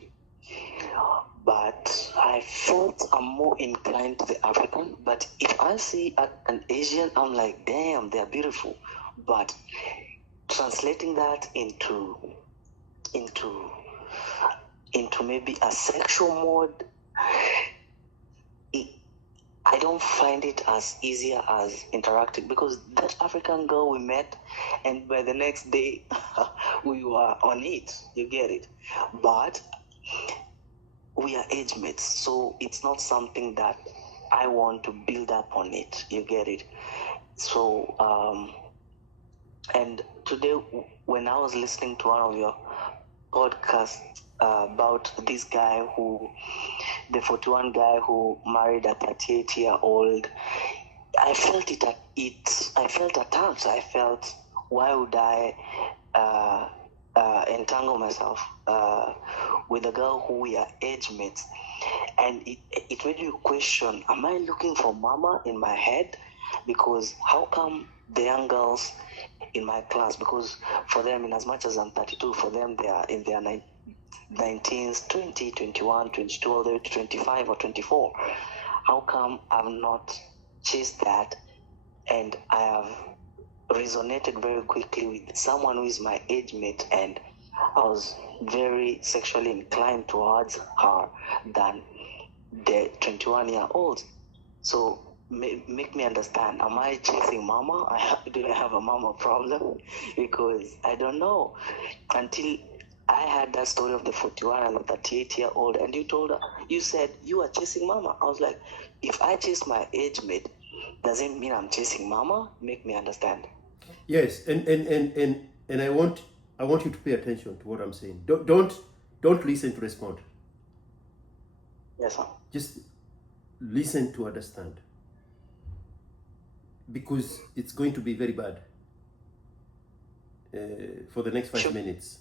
But I felt I'm more inclined to the African. But if I see an Asian, I'm like, damn, they're beautiful. But translating that into maybe a sexual mode, I don't find it as easier as interacting, because that African girl we met, and by the next day we were on it. You get it? But we are age mates, so it's not something that I want to build up on it. You get it? So and today when I was listening to one of your podcasts about this guy the 41 guy who married a 38-year-old, I felt I felt attacked. I felt, why would I entangle myself with a girl who we are age mates? And it made you question, am I looking for mama in my head? Because how come the young girls in my class, because for them, in as much as I'm 32, for them they are in their 19s, 20, 21, 22, all the way to 25 or 24. How come I've not chased that, and I have resonated very quickly with someone who is my age mate, and I was very sexually inclined towards her than the 21-year-old? So make me understand, am I chasing mama? Do I have a mama problem? Because I don't know. Until I had that story of the 41 and the 38-year-old, and you said you are chasing mama. I was like, if I chase my age mate, does it mean I'm chasing mama? Make me understand. Yes, and I want you to pay attention to what I'm saying. Don't listen to respond. Yes, sir. Just listen to understand, because it's going to be very bad for the next 5 minutes.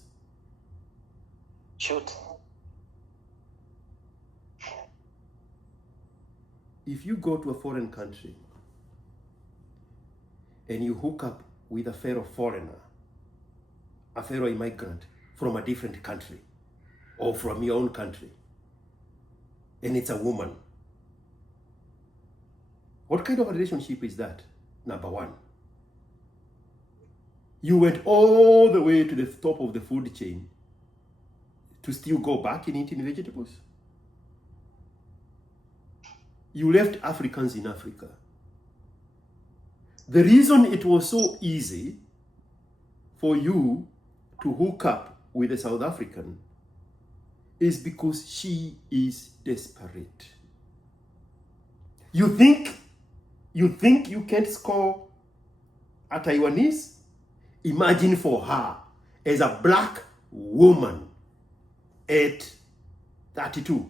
Shoot. If you go to a foreign country and you hook up with a fellow foreigner, a fellow immigrant from a different country or from your own country, and it's a woman, what kind of a relationship is that? Number one, you went all the way to the top of the food chain to still go back and eating vegetables. You left Africans in Africa. The reason it was so easy for you to hook up with a South African is because she is desperate. You think you can't score a Taiwanese? Imagine for her, as a black woman at 32.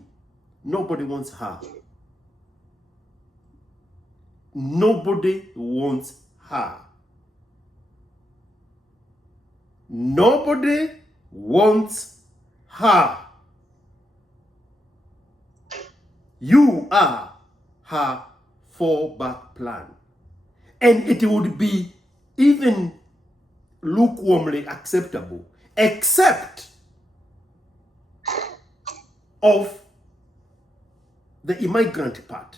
Nobody wants her. Nobody wants her. Nobody wants her. You are her fallback plan. And it would be even lukewarmly acceptable, except of the immigrant part.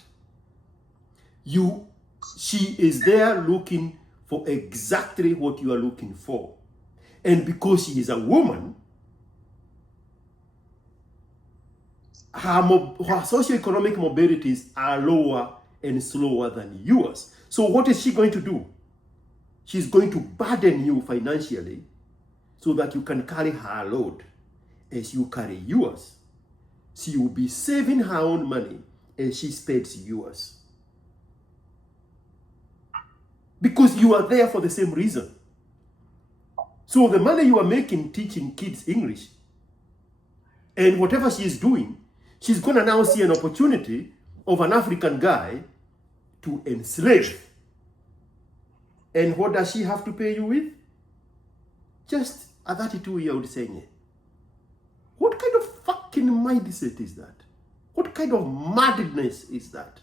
She is there looking for exactly what you are looking for. And because she is a woman, her socioeconomic mobilities are lower and slower than yours. So what is she going to do? She's going to burden you financially so that you can carry her load as you carry yours. She will be saving her own money as she spends yours. Because you are there for the same reason. So the money you are making teaching kids English, and whatever she is doing, she's going to now see an opportunity of an African guy to enslave. And what does she have to pay you with? Just a 32-year-old saying, fucking mindset is that? What kind of madness is that?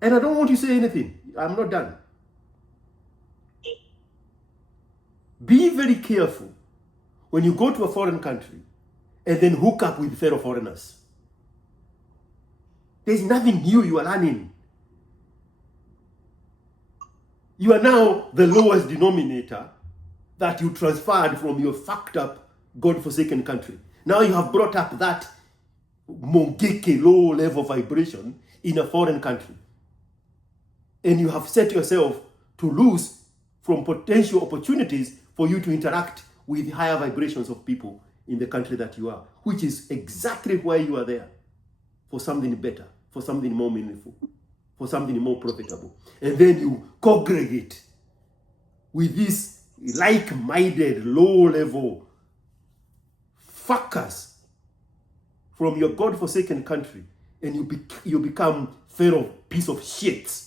And I don't want you to say anything. I'm not done. Be very careful when you go to a foreign country and then hook up with fellow foreigners. There's nothing new you are learning. You are now the lowest denominator that you transferred from your fucked up, God-forsaken country. Now you have brought up that mongeke low-level vibration in a foreign country. And you have set yourself to lose from potential opportunities for you to interact with higher vibrations of people in the country that you are, which is exactly why you are there, for something better, for something more meaningful, for something more profitable. And then you congregate with these like-minded, low-level fuckers from your God-forsaken country, and you become fellow piece of shit.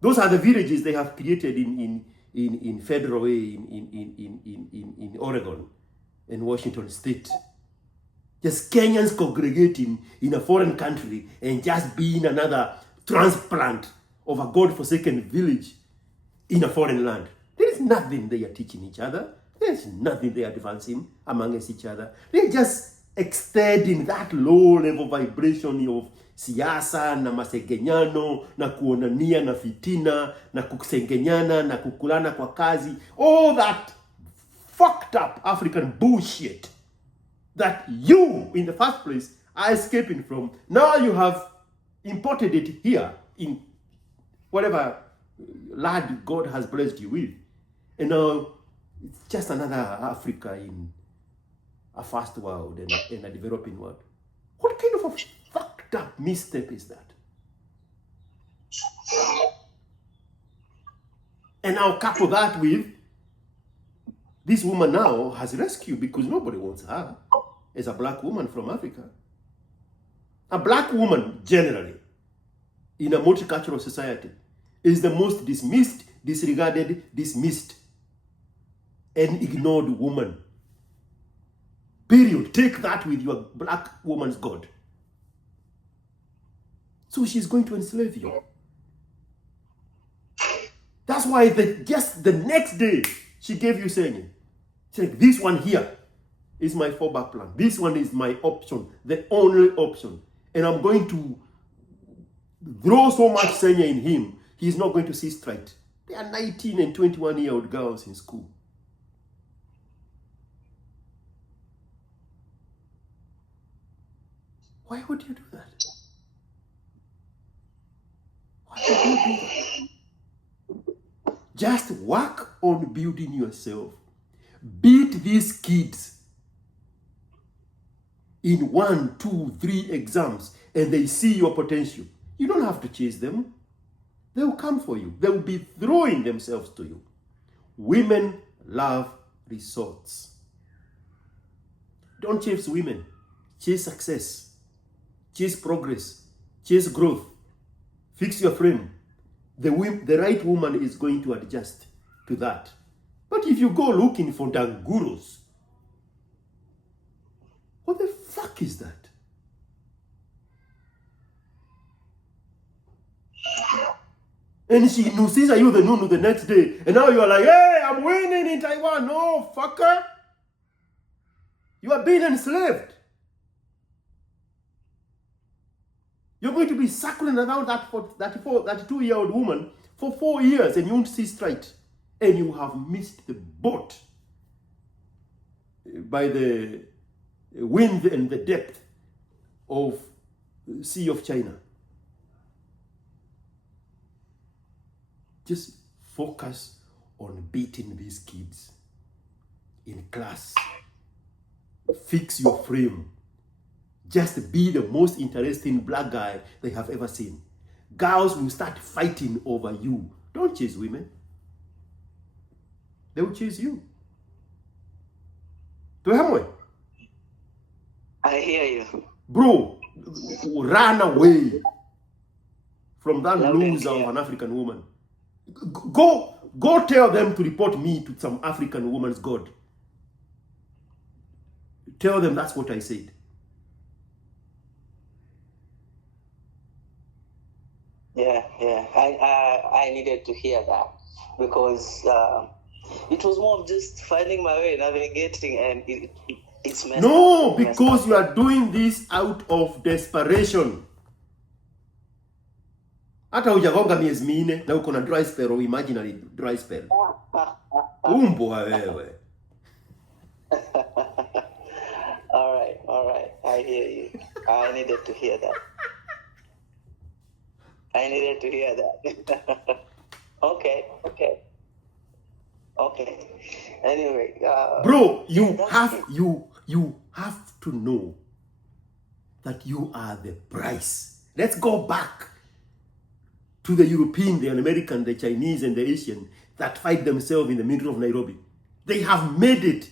Those are the villages they have created in Federal Way, in Oregon and Washington State. Just Kenyans congregating in a foreign country and just being another transplant of a God-forsaken village in a foreign land. There is nothing they are teaching each other. There is nothing they are advancing amongst each other. They're just extending that low-level vibration of siasa na masengenyano na kuonania na fitina na kusengenyana na kukulana kwa kazi. All that fucked up African bullshit that you, in the first place, are escaping from. Now you have imported it here in whatever land God has blessed you with. And now it's just another Africa in a first world and a developing world. What kind of a fucked up misstep is that? And now couple that with this woman now has rescued because nobody wants her as a black woman from Africa. A black woman, generally, in a multicultural society, is the most dismissed, disregarded, dismissed, and ignored woman. Period. Take that with your black woman's God. So she's going to enslave you. That's why just the next day, she gave you saying, this one here is my fallback plan. This one is my option, the only option. And I'm going to throw so much Senya in him, he's not going to see straight. They are 19 and 21-year-old girls in school. Why would you do that? Why would you do that? Just work on building yourself. Beat these kids in 1, 2, 3 exams and they see your potential. You don't have to chase them. They will come for you. They will be throwing themselves to you. Women love results. Don't chase women. Chase success. Chase progress. Chase growth. Fix your frame. The right woman is going to adjust to that. But if you go looking for danguros, what the fuck is that? And she sees you the next day, and now you are like, hey, I'm winning in Taiwan. No, fucker. You are being enslaved. You're going to be circling around that 32-year-old woman for 4 years and you won't see straight. And you have missed the boat by the wind and the depth of the Sea of China. Just focus on beating these kids in class. Fix your frame. Just be the most interesting black guy they have ever seen. Girls will start fighting over you. Don't chase women. They will chase you. I hear you. Bro, run away from that Loud and loser clear. of an African woman. Go tell them to report me to some African woman's god. Tell them that's what I said. Yeah. I needed to hear that because it was more of just finding my way, navigating, and it's messed No, up. because you are doing this out of desperation. Hata hujagonga miezi minne na uko na dry spell or imaginary dry spell. Umbwa wewe. All right. I hear you. I needed to hear that. Okay. Anyway, bro, you have to know that you are the price. Let's go back to the European, the American, the Chinese, and the Asian that fight themselves in the middle of Nairobi. They have made it.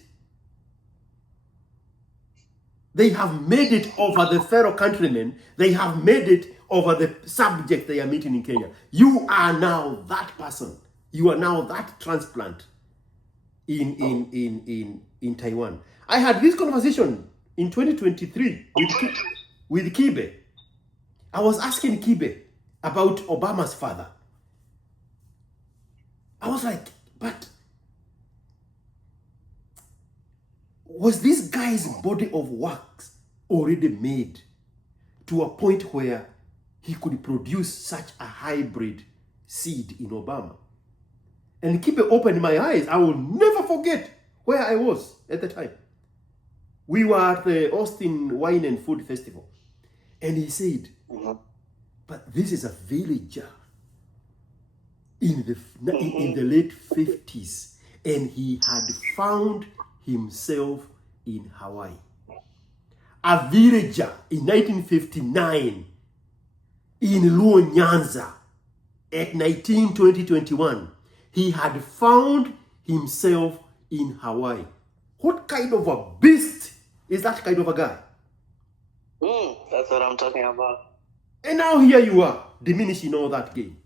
They have made it over the fellow countrymen. They have made it over the subject they are meeting in Kenya. You are now that person. You are now that transplant in Taiwan. I had this conversation in 2023 with Kibe. I was asking Kibe about Obama's father. I was like, but was this guy's body of works already made to a point where he could produce such a hybrid seed in Obama? And keep it open in my eyes. I will never forget where I was at the time. We were at the Austin Wine and Food Festival. And he said, but this is a villager in the late 50s. And he had found himself in Hawaii. A villager in 1959 in Luo Nyanza at 2021. He had found himself in Hawaii. What kind of a beast is that kind of a guy? That's what I'm talking about. And now here you are, diminishing all that game.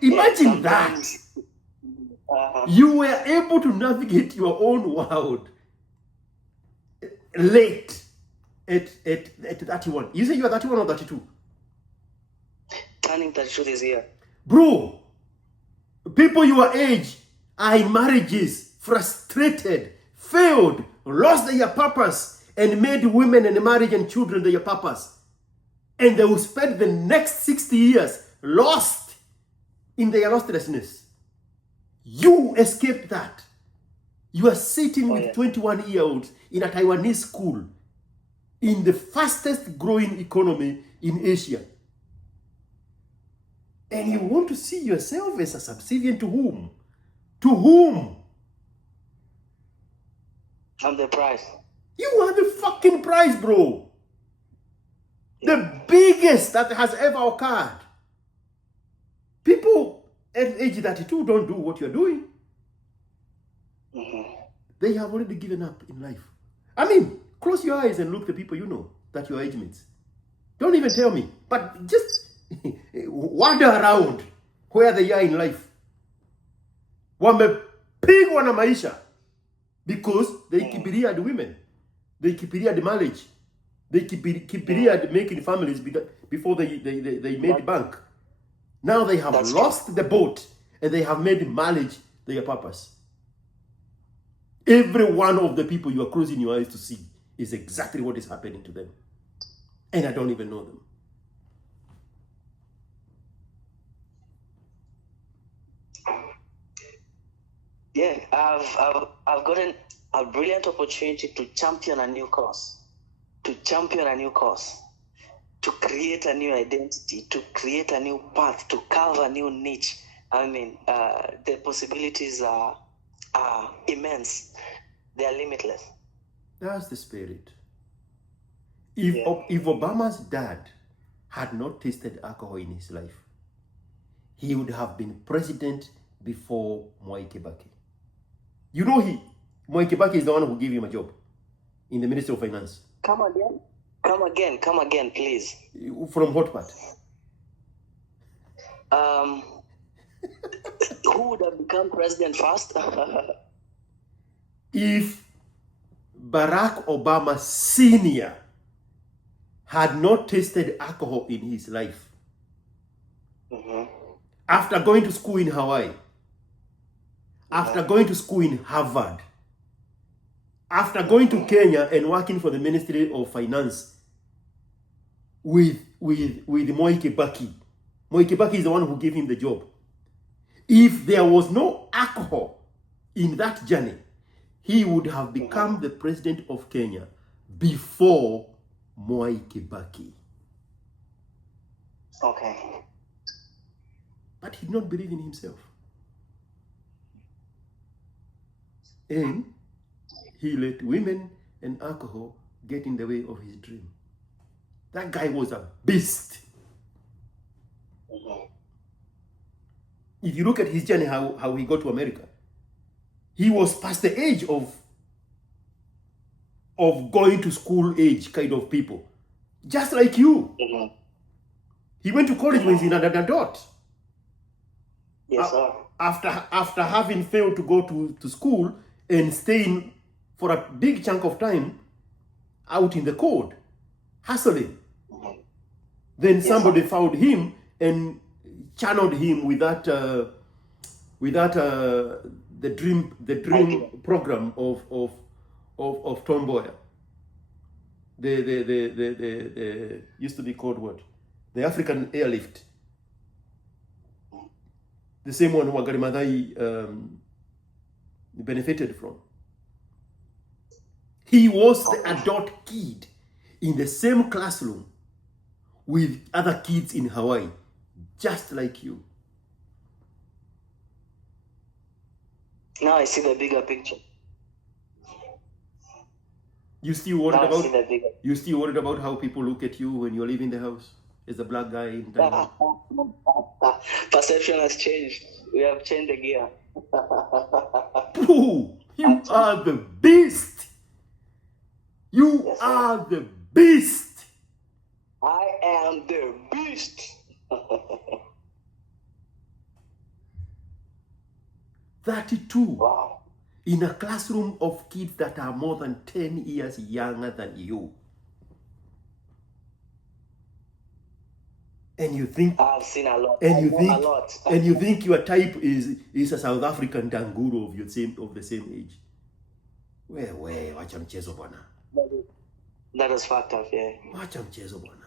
Imagine that. You were able to navigate your own world late at 31. You say you are 31 or 32? Turning 32 this year. Bro, people your age are in marriages, frustrated, failed, lost their purpose, and made women and marriage and children their purpose. And they will spend the next 60 years lost in their lostlessness. You escaped that. You are sitting with 21-year-olds in a Taiwanese school in the fastest growing economy in Asia. And you want to see yourself as a subservient to whom? To whom? I'm the prize. You are the fucking prize, bro. The biggest that has ever occurred. People at age 32 don't do what you're doing. They have already given up in life. I mean, close your eyes and look at the people you know that your age mates. Don't even tell me, but just wander around where they are in life. Wamepigwa na maisha because they kibiria the women. They kibiria the marriage. They kibiria making families before they made bank. Now they have lost the boat and they have made marriage their purpose. Every one of the people you are closing your eyes to see is exactly what is happening to them. And I don't even know them. Yeah, I've gotten a brilliant opportunity to champion a new cause, to create a new identity, to create a new path, to carve a new niche. I mean, the possibilities are immense. They are limitless. That's the spirit. If Obama's dad had not tasted alcohol in his life, he would have been president before Mwai Kibaki. You know Mwai Kibaki is the one who gave him a job in the Ministry of Finance. Come again, please. From what part? Who would have become president first? If Barack Obama Sr. had not tasted alcohol in his life, after going to school in Hawaii, after going to school in Harvard, after going to Kenya and working for the Ministry of Finance with Moi Kibaki. Moi Kibaki is the one who gave him the job. If there was no alcohol in that journey, he would have become the president of Kenya before Moi Kibaki. Okay. But he did not believe in himself. And he let women and alcohol get in the way of his dream. That guy was a beast. If you look at his journey, how he got to America, he was past the age of going to school age kind of people. Just like you. He went to college when he's an adult. Yes, sir. After having failed to go to school and staying for a big chunk of time out in the cold, hustling. Then somebody found him and channeled him with that the dream program of Tom Boyer. The used to be called what? The African Airlift. The same one Wangari Maathai benefited from. He was the adult kid in the same classroom with other kids in Hawaii, just like you. Now I see the bigger picture. You still worried about how people look at you when you're leaving the house as a black guy in Taiwan? Perception has changed. We have changed the gear. Bro, you are the beast. You are the beast. I am the beast. 32. Wow. In a classroom of kids that are more than 10 years younger than you. And you think I've seen a lot. And you A lot. think your type is a South African danguro of the same age. Wacha mchezo bwana. That was fucked up, yeah. Wacha mchezo bwana.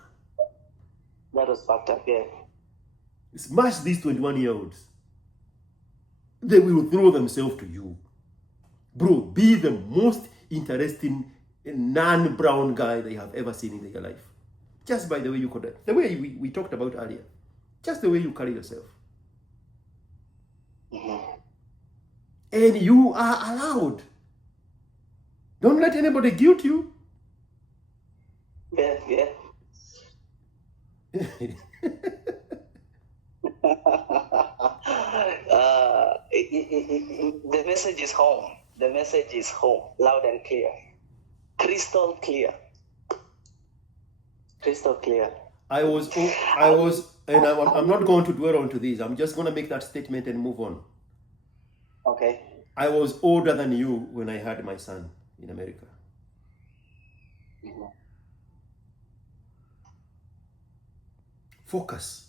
That was fucked up, yeah. Smash these 21-year-olds. They will throw themselves to you. Bro, be the most interesting non-brown guy they have ever seen in their life. Just by the way you conduct, the way we talked about earlier. Just the way you carry yourself. And you are allowed. Don't let anybody guilt you. Yeah. The message is home. The message is home, loud and clear, crystal clear. Crystal clear. I was, and I'm not going to dwell onto this. I'm just going to make that statement and move on. Okay. I was older than you when I had my son in America. Focus.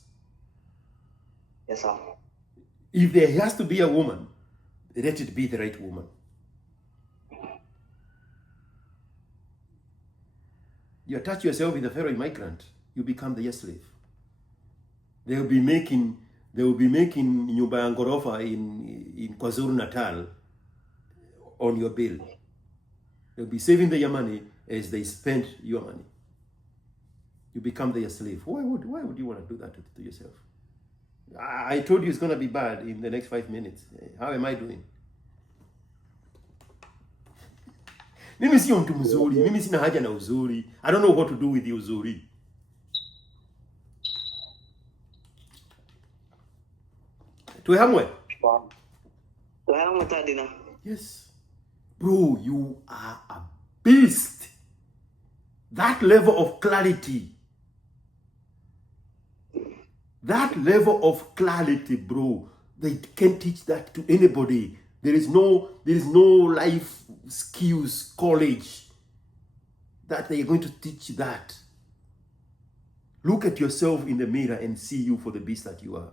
Yes, sir. If there has to be a woman, let it be the right woman. You attach yourself with a fellow immigrant, you become the slave. They will be making nyumba ya ghorofa in KwaZulu Natal on your bill. They'll be saving their money as they spend your money. You become their slave. Why would you want to do that to yourself? I told you it's going to be bad in the next 5 minutes. How am I doing? Mimi sio mtu mzuri. Mimi sina haja na uzuri. I don't know what to do with the uzuri. Tuhamwe. Tuhamwe tadina. Yes. Bro, you are a beast. That level of clarity. That level of clarity, bro, they can't teach that to anybody. There is no life skills college that they're going to teach that. Look at yourself in the mirror and see you for the beast that you are.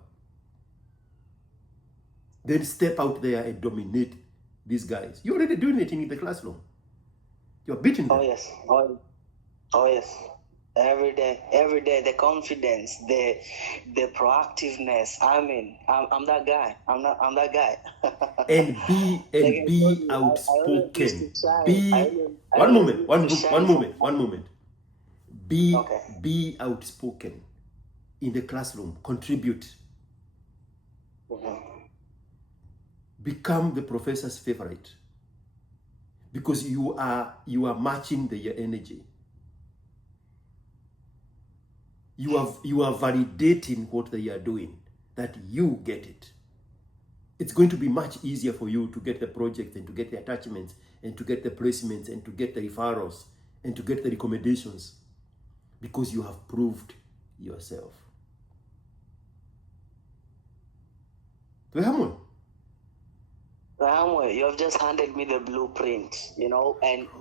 Then step out there and dominate these guys. You're already doing it in the classroom. You're beating them. Oh yes. Oh yes. Every day, the confidence, the proactiveness. I mean, I'm that guy. I'm that guy. And be I always used outspoken. to shine. Be I one always moment, used to shine. one moment. Okay. Be outspoken in the classroom. Contribute. Mhm. Become the professor's favorite, because you are matching their energy. You are validating what they are doing, that you get it. It's going to be much easier for you to get the projects and to get the attachments and to get the placements and to get the referrals and to get the recommendations, because you have proved yourself. Ramwe, you have just handed me the blueprint, and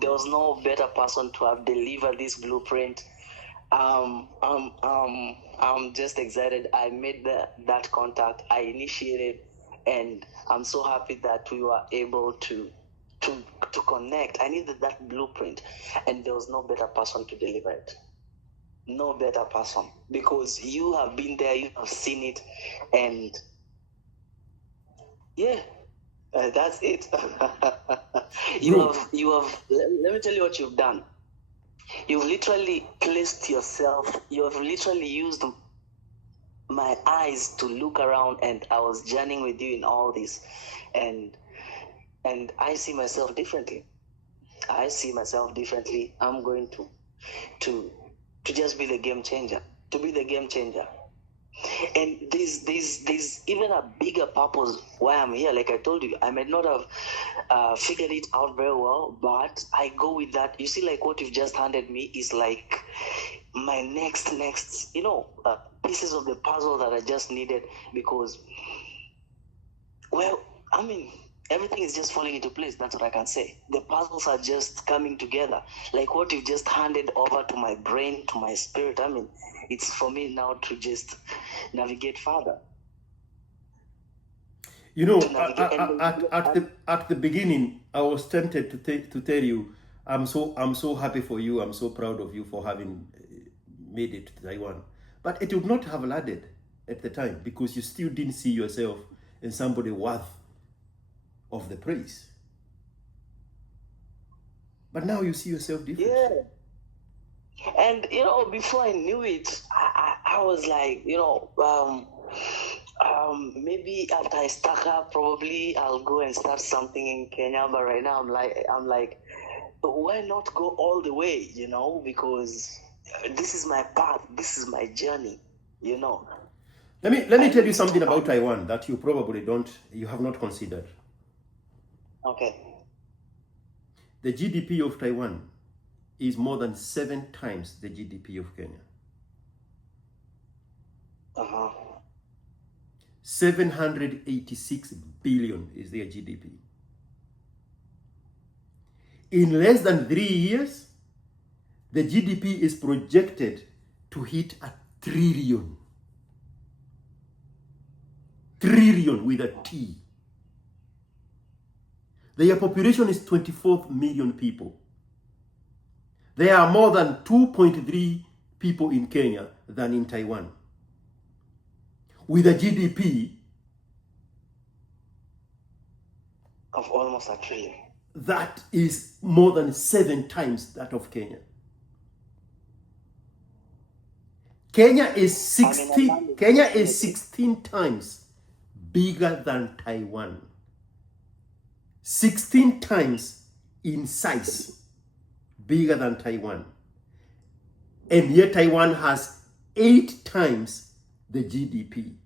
there was no better person to have delivered this blueprint. I'm just excited. I made that contact. I initiated, and I'm so happy that we were able to connect. I needed that blueprint, and there was no better person to deliver it. No better person, because you have been there, you have seen it, and yeah, that's it. you have. Let me tell you what you've done. You've literally placed yourself. You have literally used my eyes to look around, and I was journeying with you in all this, and I see myself differently. I'm going to just be the game changer. To be the game changer. And there's even a bigger purpose why I'm here. Like I told you, I may not have figured it out very well, but I go with that. You see, like what you've just handed me is like my next pieces of the puzzle that I just needed, because, well, I mean, everything is just falling into place. That's what I can say. The puzzles are just coming together. Like what you've just handed over to my brain, to my spirit. I mean, it's for me now to just navigate further. At the beginning, I was tempted to tell you, I'm so happy for you. I'm so proud of you for having made it to Taiwan. But it would not have landed at the time, because you still didn't see yourself as somebody worth of the praise. But now you see yourself different. Yeah. And before I knew it, I was like, maybe after I stack up, probably I'll go and start something in Kenya. But right now, I'm like, why not go all the way? Because this is my path, this is my journey. Let me tell you something about Taiwan that you probably you have not considered. Okay. The GDP of Taiwan is more than 7 times the GDP of Kenya. 786 billion is their GDP. In less than 3 years, the GDP is projected to hit a trillion. Trillion with a T. Their population is 24 million people. There are more than 2.3 people in Kenya than in Taiwan, with a GDP of almost a trillion. That is more than 7 times that of Kenya. Kenya is 16 times bigger than Taiwan. 16 times in size bigger than Taiwan. And yet Taiwan has 8 times the GDP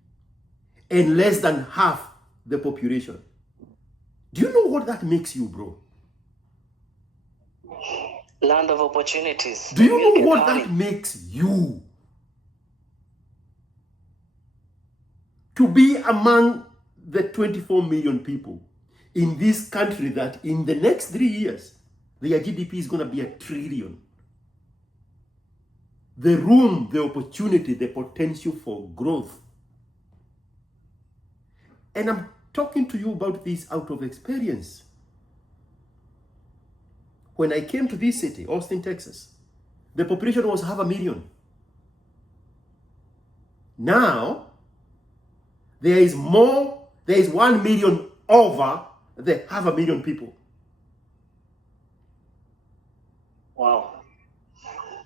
and less than half the population. Do you know what that makes you, bro? Land of opportunities. Do you know what that makes you? to be among the 24 million people in this country that in the next 3 years, their GDP is going to be $1 trillion. The room, the opportunity, the potential for growth. And I'm talking to you about this out of experience. When I came to this city, Austin, Texas, the population was 500,000. Now, there is 1 million over the 500,000 people. Wow.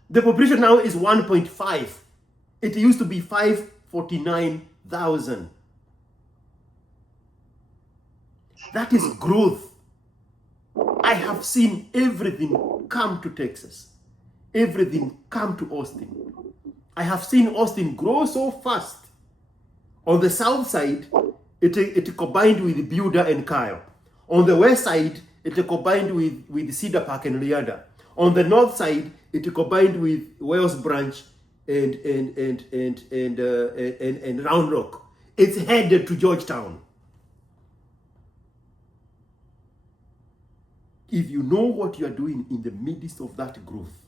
The population now is 1.5. It used to be 549,000. That is growth. I have seen everything come to Texas. Everything come to Austin. I have seen Austin grow so fast. On the south side, it combined with Buda and Kyle. On the west side, it combined with Cedar Park and Riada. On the north side, it combined with Wells Branch and Round Rock. It's headed to Georgetown. If you know what you are doing in the midst of that growth,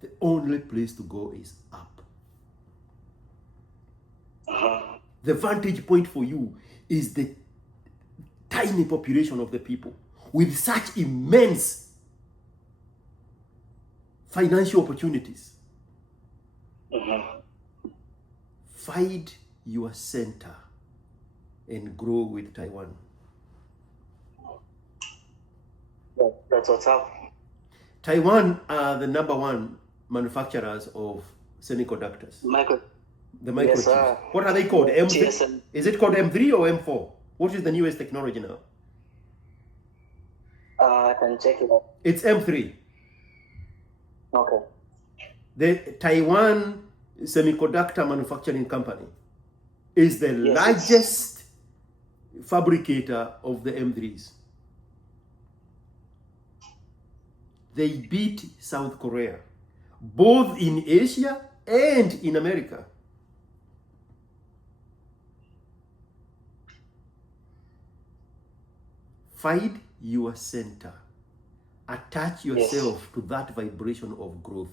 the only place to go is up. The vantage point for you is the tiny population of the people with such immense financial opportunities. Find your center and grow with Taiwan. That's what's up. Taiwan are the #1 manufacturers of semiconductors. The microchips. Yes, sir. What are they called? M3? GSM. Is it called M3 or M4? What is the newest technology now? I can check it out. It's M3. Okay. The Taiwan Semiconductor Manufacturing Company is the largest fabricator of the M3s. They beat South Korea, both in Asia and in America. Find your center. Attach yourself to that vibration of growth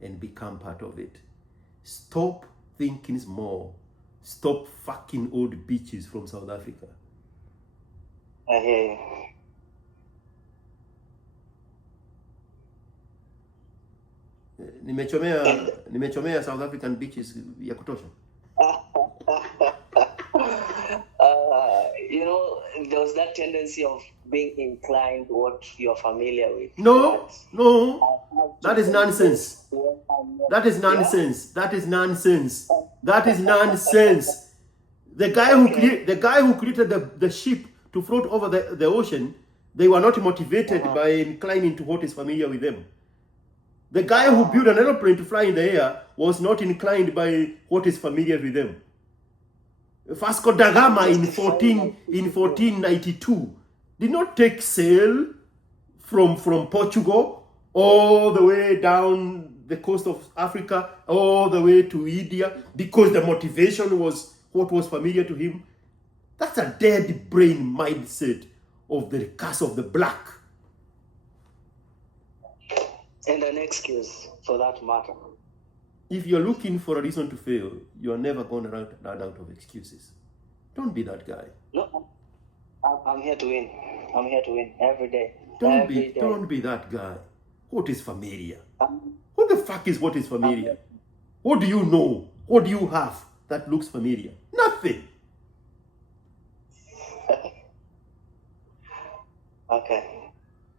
and become part of it. Stop thinking small. Stop fucking old bitches from South Africa. I hear you. Nimechomea South African beaches ya kutosha. You know, there was that tendency of being inclined to what you're familiar with. No, that is nonsense. That is nonsense. That is nonsense. That is nonsense. The guy who created the ship to float over the ocean, they were not motivated by inclining to what is familiar with them. The guy who built an aeroplane to fly in the air was not inclined by what is familiar with them. Vasco da Gama in 1492 did not take sail from Portugal all the way down the coast of Africa, all the way to India, because the motivation was what was familiar to him. That's a dead brain mindset of the curse of the black. And an excuse for that matter. If you're looking for a reason to fail, you're never going to run out of excuses. Don't be that guy. No, I'm here to win. I'm here to win every day. Don't be that guy. What is familiar? What the fuck is what is familiar? What do you know? What do you have that looks familiar? Nothing. Okay.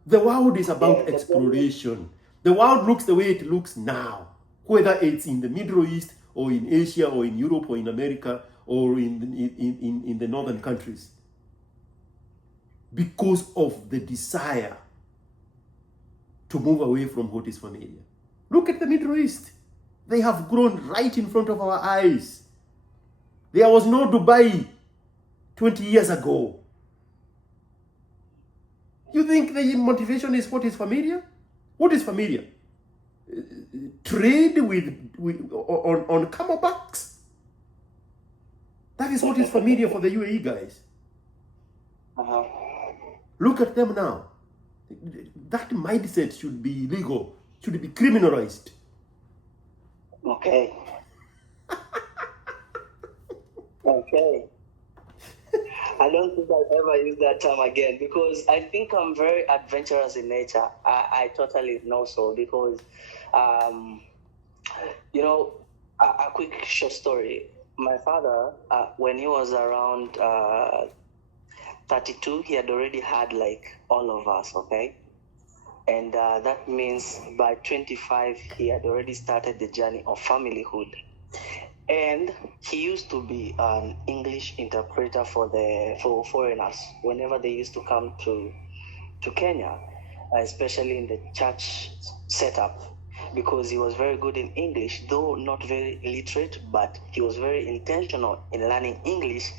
The world is about exploration. The world looks the way it looks now. Whether it's in the Middle East or in Asia or in Europe or in America or in the northern countries. Because of the desire to move away from what is familiar. Look at the Middle East. They have grown right in front of our eyes. There was no Dubai 20 years ago. You think the motivation is what is familiar? What is familiar? Trade with on camelbacks? That is what is familiar for the UAE guys. Uh-huh. Look at them now. That mindset should be illegal, should be criminalized. Okay. Okay. I don't think I'll ever use that term again because I think I'm very adventurous in nature. I totally know so because, you know, a quick short story. My father, when he was around 32, he had already had like all of us, okay? And that means by 25, he had already started the journey of familyhood. And he used to be an English interpreter for foreigners whenever they used to come to Kenya, especially in the church setup, because he was very good in English, though not very literate, but he was very intentional in learning English.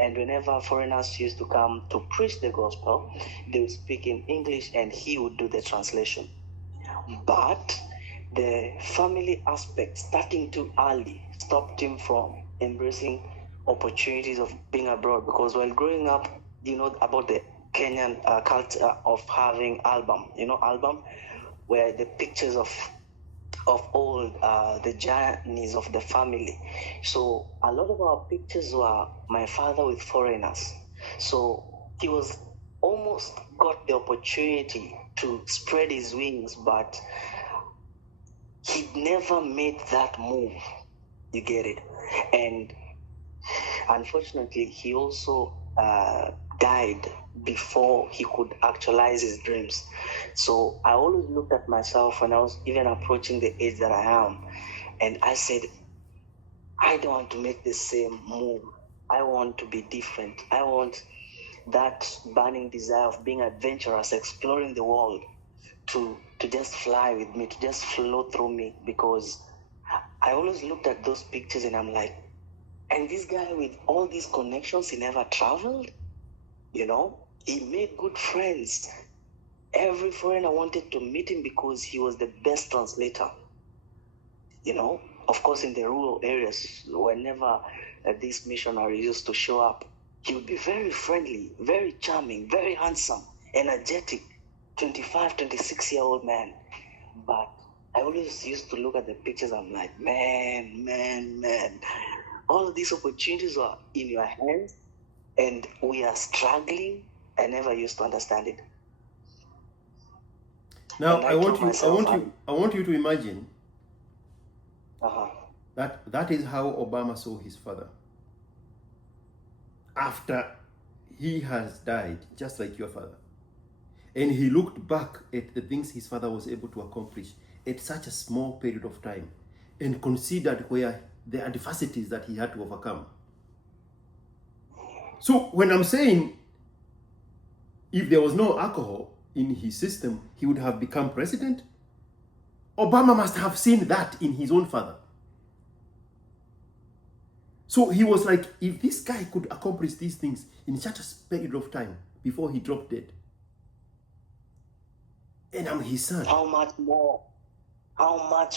And whenever foreigners used to come to preach the gospel, they would speak in English and he would do the translation. But the family aspect, starting too early, stopped him from embracing opportunities of being abroad. Because while growing up, you know about the Kenyan culture of having album, where the pictures of all the journeys of the family. So a lot of our pictures were my father with foreigners. So he was almost got the opportunity to spread his wings, but he never made that move. You get it? And unfortunately, he also died before he could actualize his dreams. So I always looked at myself when I was even approaching the age that I am, and I said, I don't want to make the same move. I want to be different. I want that burning desire of being adventurous, exploring the world, to just fly with me, to just flow through me, because I always looked at those pictures and I'm like, and this guy with all these connections, he never traveled, he made good friends. Every foreigner wanted to meet him because he was the best translator. Of course, in the rural areas, whenever this missionary used to show up, he would be very friendly, very charming, very handsome, energetic, 25, 26-year-old man. But I always used to look at the pictures. I'm like, man, all of these opportunities are in your hands and we are struggling. I never used to understand it. Now I want you to imagine that is how Obama saw his father. After he has died, just like your father. And he looked back at the things his father was able to accomplish at such a small period of time and considered where the adversities that he had to overcome. So when I'm saying if there was no alcohol in his system, he would have become president, Obama must have seen that in his own father. So he was like, if this guy could accomplish these things in such a period of time before he dropped dead, and I'm his son, how much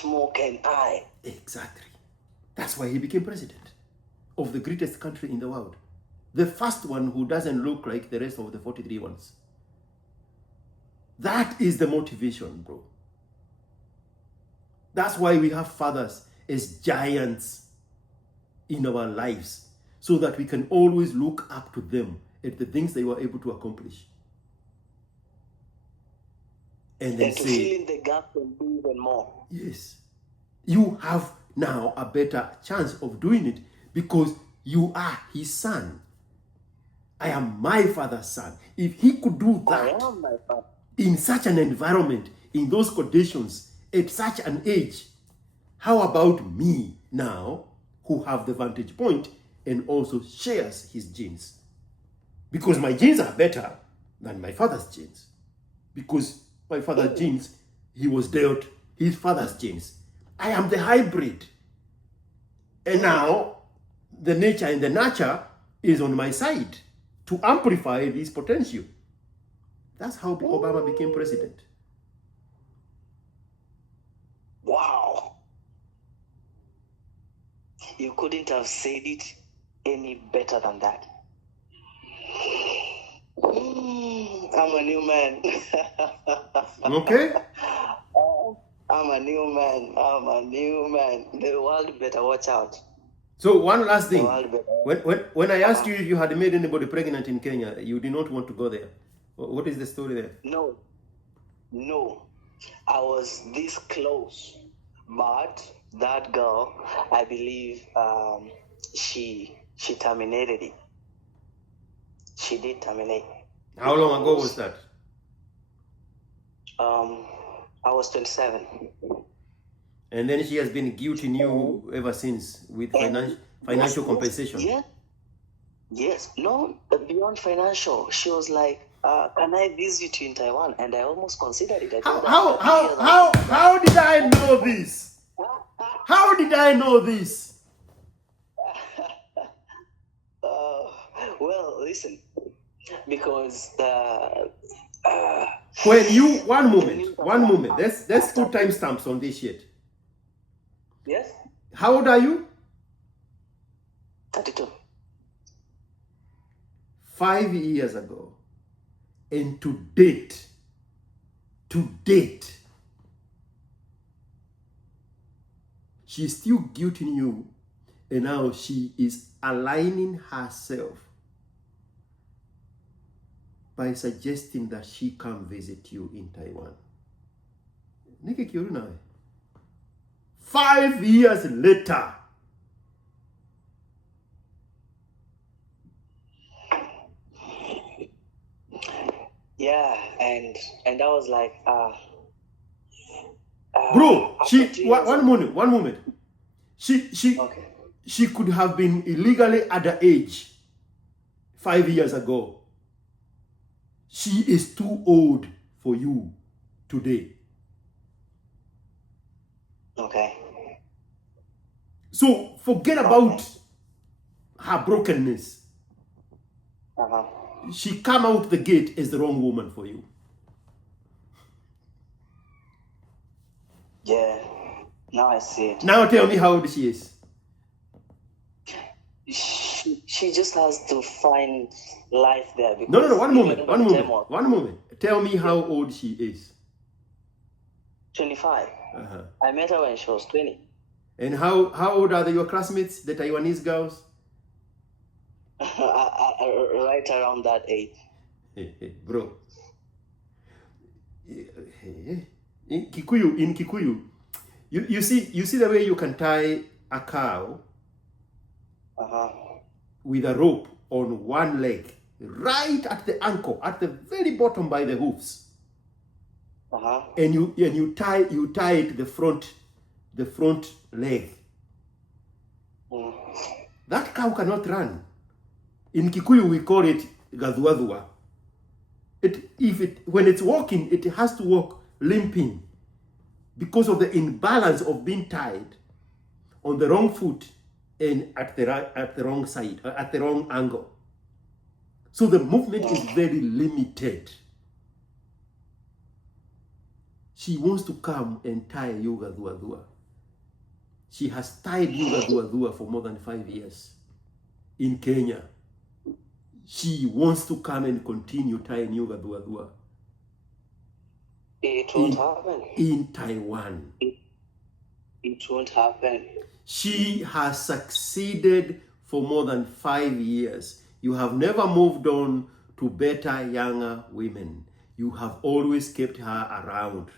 more can I? Exactly. That's why he became president of the greatest country in the world. The first one who doesn't look like the rest of the 43 ones. That is the motivation, bro. That's why we have fathers as giants in our lives, so that we can always look up to them at the things they were able to accomplish. And then to fill in the gap and do even more. Yes. You have now a better chance of doing it because you are his son. I am my father's son. If he could do that in such an environment, in those conditions, at such an age, how about me now, who have the vantage point and also shares his genes? Because my genes are better than my father's genes. Because my father's genes, he was dealt his father's genes. I am the hybrid. And now, the nature and the nurture is on my side to amplify this potential. That's how Obama became president. Wow. You couldn't have said it any better than that. I'm a new man. Okay? I'm a new man. I'm a new man. The world better watch out. So one last The thing. world better. When I asked you if you had made anybody pregnant in Kenya, you did not want to go there. What is the story there? No. I was this close, but that girl, I believe, she terminated it. She did terminate. How long ago was that? I was 27. And then she has been guilting you ever since with financial compensation. Yes. No, beyond financial. She was like, can I visit you in Taiwan? And I almost considered it. I told her, How did I know this? How did I know this? Well, listen, because when you one moment, let's put timestamps on this shit. Yes. How old are you? 32. 5 years ago, and to date, she's still guilting you, and now she is aligning herself by suggesting that she come visit you in Taiwan. 5 years later. Yeah, and I was like, bro, one moment. Okay. She could have been illegally underage 5 years ago. She is too old for you today. Okay. So forget about her brokenness. She come out the gate as the wrong woman for you. Yeah. Now I see it. Now tell me how old she is. She just has to find life there. No, one moment. Tell me how old she is. 25. I met her when she was 20. And how old are your classmates, the Taiwanese girls? Right around that age. Bro. In Kikuyu, you see the way you can tie a cow with a rope on one leg, right at the ankle, at the very bottom by the hoofs. And you tie it the front leg. That cow cannot run. In Kikuyu we call it gaduadua. When it's walking, it has to walk limping because of the imbalance of being tied on the wrong foot and at the wrong side, at the wrong angle. So the movement is very limited. She wants to come and tie you gaduadua. She has tied you gaduadua for more than 5 years in Kenya. She wants to come and continue tying you gaduadua. It won't happen. In Taiwan. It won't happen. She has succeeded for more than 5 years. You have never moved on to better, younger women. You have always kept her around.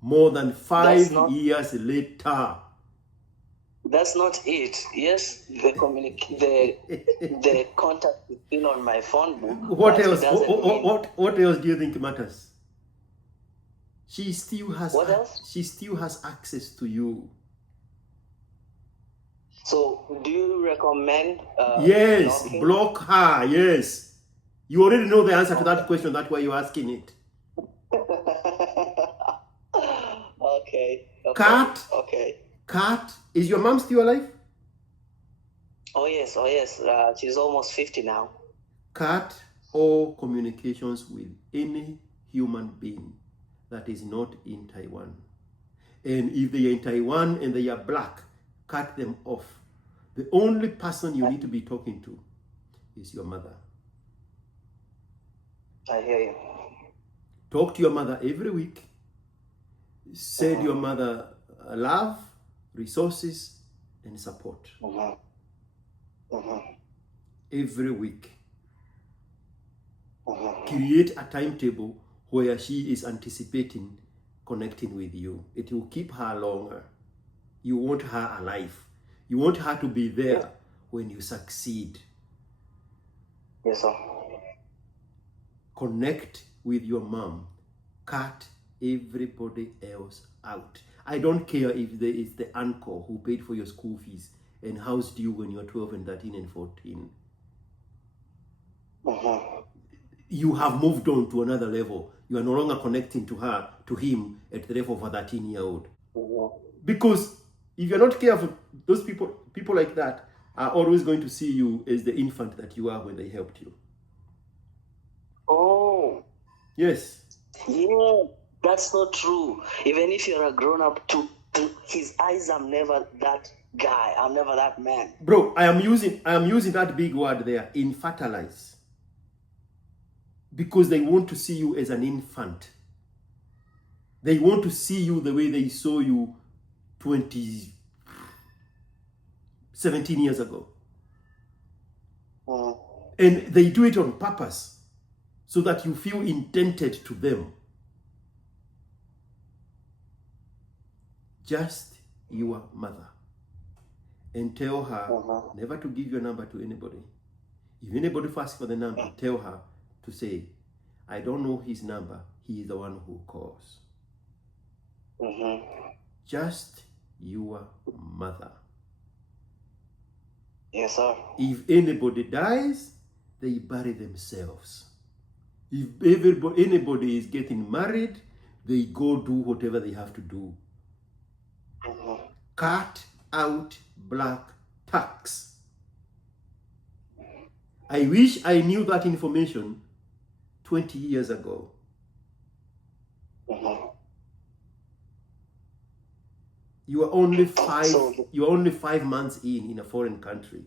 More than 5 years later. That's not it. Yes, the contact is still on my phone book. What else? What else do you think matters? She still has. What else? She still has access to you. So, do you recommend? Yes, blocking? block her. Yes, you already know the answer to that question. That's why you're asking it. Okay. Kat. Okay. Kat, is your mom still alive? Oh yes. She's almost 50 now. Cut all communications with any human being that is not in Taiwan. And if they are in Taiwan and they are black, cut them off. The only person you need to be talking to is your mother. I hear you. Talk to your mother every week. Send your mother love, resources, and support. Every week. Create a timetable where she is anticipating connecting with you. It will keep her longer. You want her alive. You want her to be there when you succeed. Yes, sir. Connect with your mom. Cut everybody else out. I don't care if there is the uncle who paid for your school fees and housed you when you were 12 and 13 and 14. You have moved on to another level. You are no longer connecting to him at the level of a 13-year-old. Because if you're not careful, those people like that are always going to see you as the infant that you are when they helped you. Oh. Yes. Yeah, that's not true. Even if you're a grown-up, to his eyes, I'm never that guy. I'm never that man. Bro, I am using that big word there, infertilize. Because they want to see you as an infant. They want to see you the way they saw you 17 years ago. And they do it on purpose so that you feel indebted to them. Just your mother. And tell her never to give your number to anybody. If anybody asks for the number, tell her to say, I don't know his number. He is the one who calls. Just your mother. Yes, sir. If anybody dies, they bury themselves. If anybody is getting married, they go do whatever they have to do. Cut out black tax. I wish I knew that information 20 years ago. You are only 5 months in a foreign country.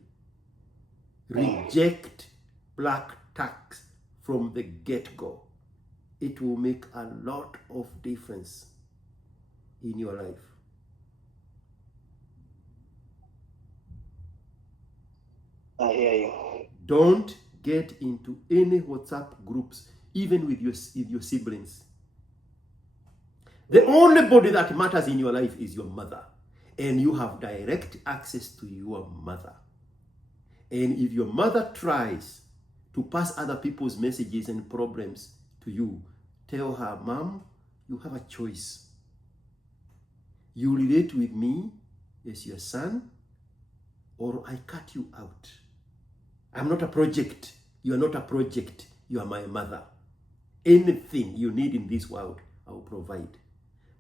Reject black tax from the get-go. It will make a lot of difference in your life. I hear you. Don't get into any WhatsApp groups, even with your siblings. The only body that matters in your life is your mother. And you have direct access to your mother. And if your mother tries to pass other people's messages and problems to you, tell her, Mom, you have a choice. You relate with me as your son, or I cut you out. I'm not a project. You are not a project. You are my mother. Anything you need in this world, I will provide.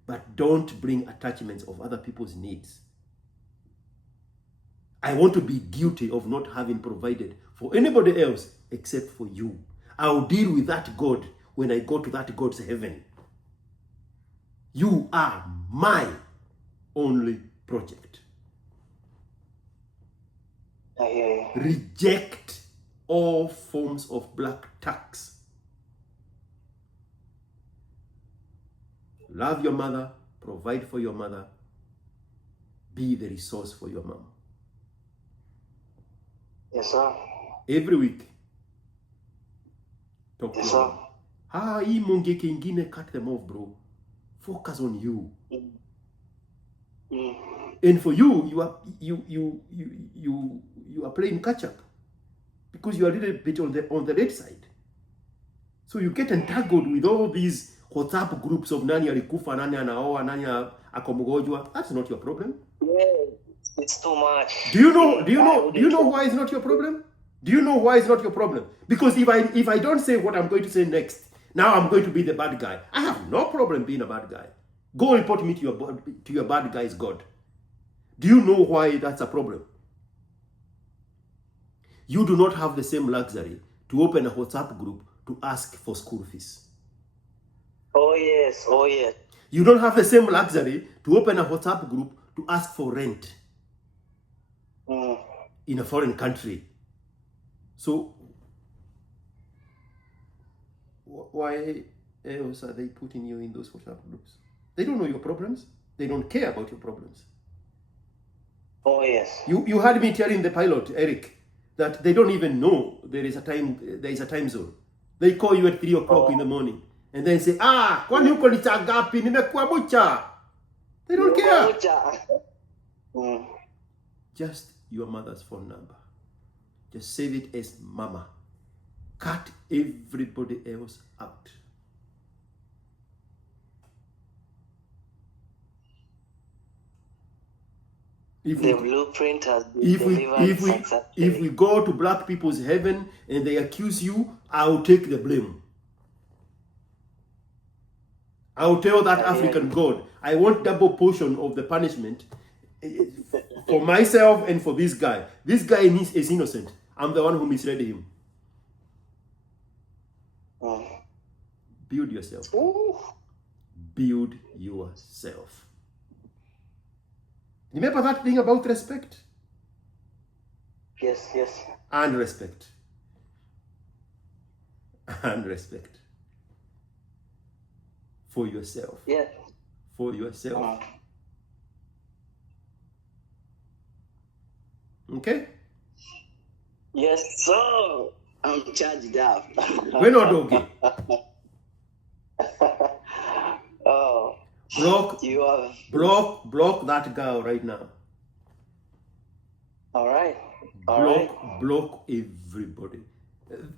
But don't bring attachments of other people's needs. I want to be guilty of not having provided for anybody else except for you. I'll deal with that God when I go to that God's heaven. You are my only project. I hear you. Reject all forms of black tax. Love your mother, provide for your mother, be the resource for your mom. Yes, sir. Every week. Talk Yes, to sir. your mom. Hii mongeke ingine, cut them off, bro. Focus on you. And for you, you are playing catch up because you are a little bit on the late side. So you get entangled with all these WhatsApp groups of nani alikufa, nani anaoa, nani akomgojwa. That's not your problem. Yeah, it's too much. Do you know why it's not your problem? Do you know why it's not your problem? Because if I don't say what I'm going to say next, now I'm going to be the bad guy. I have no problem being a bad guy. Go report me to your bad guy's God. Do you know why that's a problem? You do not have the same luxury to open a WhatsApp group to ask for school fees. Oh yes, oh yes. You don't have the same luxury to open a WhatsApp group to ask for rent. in a foreign country. So why else are they putting you in those WhatsApp groups? They don't know your problems. They don't care about your problems. Oh yes. You heard me telling the pilot, Eric, that they don't even know there is a time zone. They call you at 3 o'clock in the morning and then say, kwani huko ni saa ngapi? Nimekuwa bucha. They don't care. Just your mother's phone number. Just save it as mama. Cut everybody else out. The blueprint has been delivered successfully. If we go to black people's heaven and they accuse you, I'll take the blame. I'll tell that African God, I want double portion of the punishment for myself and for this guy. This guy is innocent. I'm the one who misled him. Build yourself. Ooh. Build yourself. Remember that thing about respect? Yes, yes. And respect. And respect. For yourself. Yeah. For yourself. Okay? Yes, sir. I'm charged up. We're not okay. Oh. Block that girl right now. All right. Block everybody.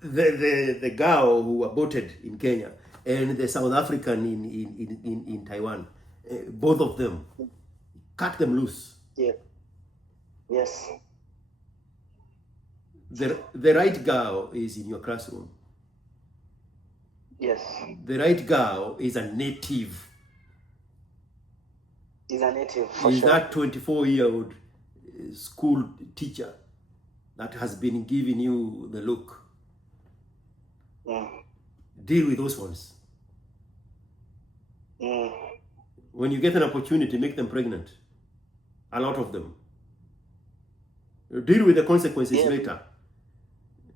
The girl who aborted in Kenya and the South African in Taiwan, both of them, cut them loose. Yeah. Yes. The right girl is in your classroom. Yes. The right girl is a native. Is a native, for is sure. That 24-year-old school teacher that has been giving you the look. Deal with those ones. When you get an opportunity, make them pregnant. A lot of them. Deal with the consequences later.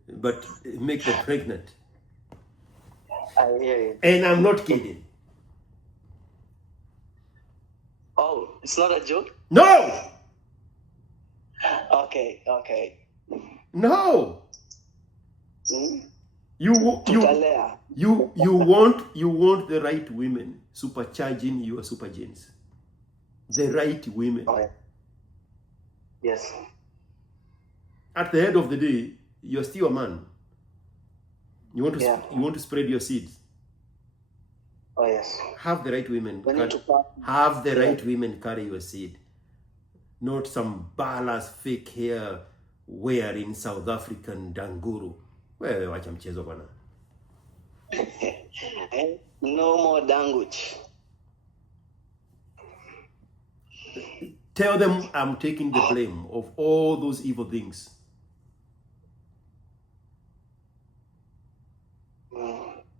But make them pregnant. I hear you. And I'm not kidding. Oh, it's not a joke? No! Okay. No! You want the right women supercharging your super genes. The right women. Oh, yeah. Yes. At the end of the day, you're still a man. You want to spread your seeds. Oh yes. Have the right women. Women carry your seed. Not some ballast fake hair wearing South African danguru. Wewe wacha mchezo bwana. No more language. Tell them I'm taking the blame of all those evil things.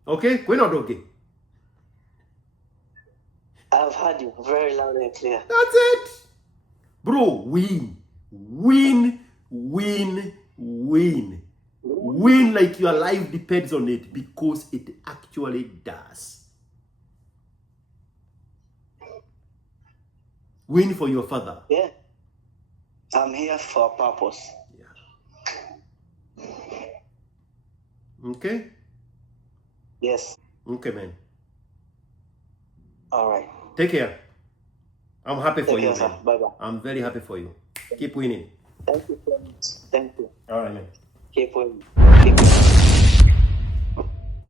Okay? We're not okay. I've heard you very loud and clear. That's it. Bro, win. Win like your life depends on it, because it actually does. Win for your father. Yeah. I'm here for a purpose. Yeah. Okay? Yes. Okay, man. All right. Take care. I'm happy for you, man. Bye-bye. I'm very happy for you. Keep winning. Thank you so much. Thank you. All right, man. Keep winning.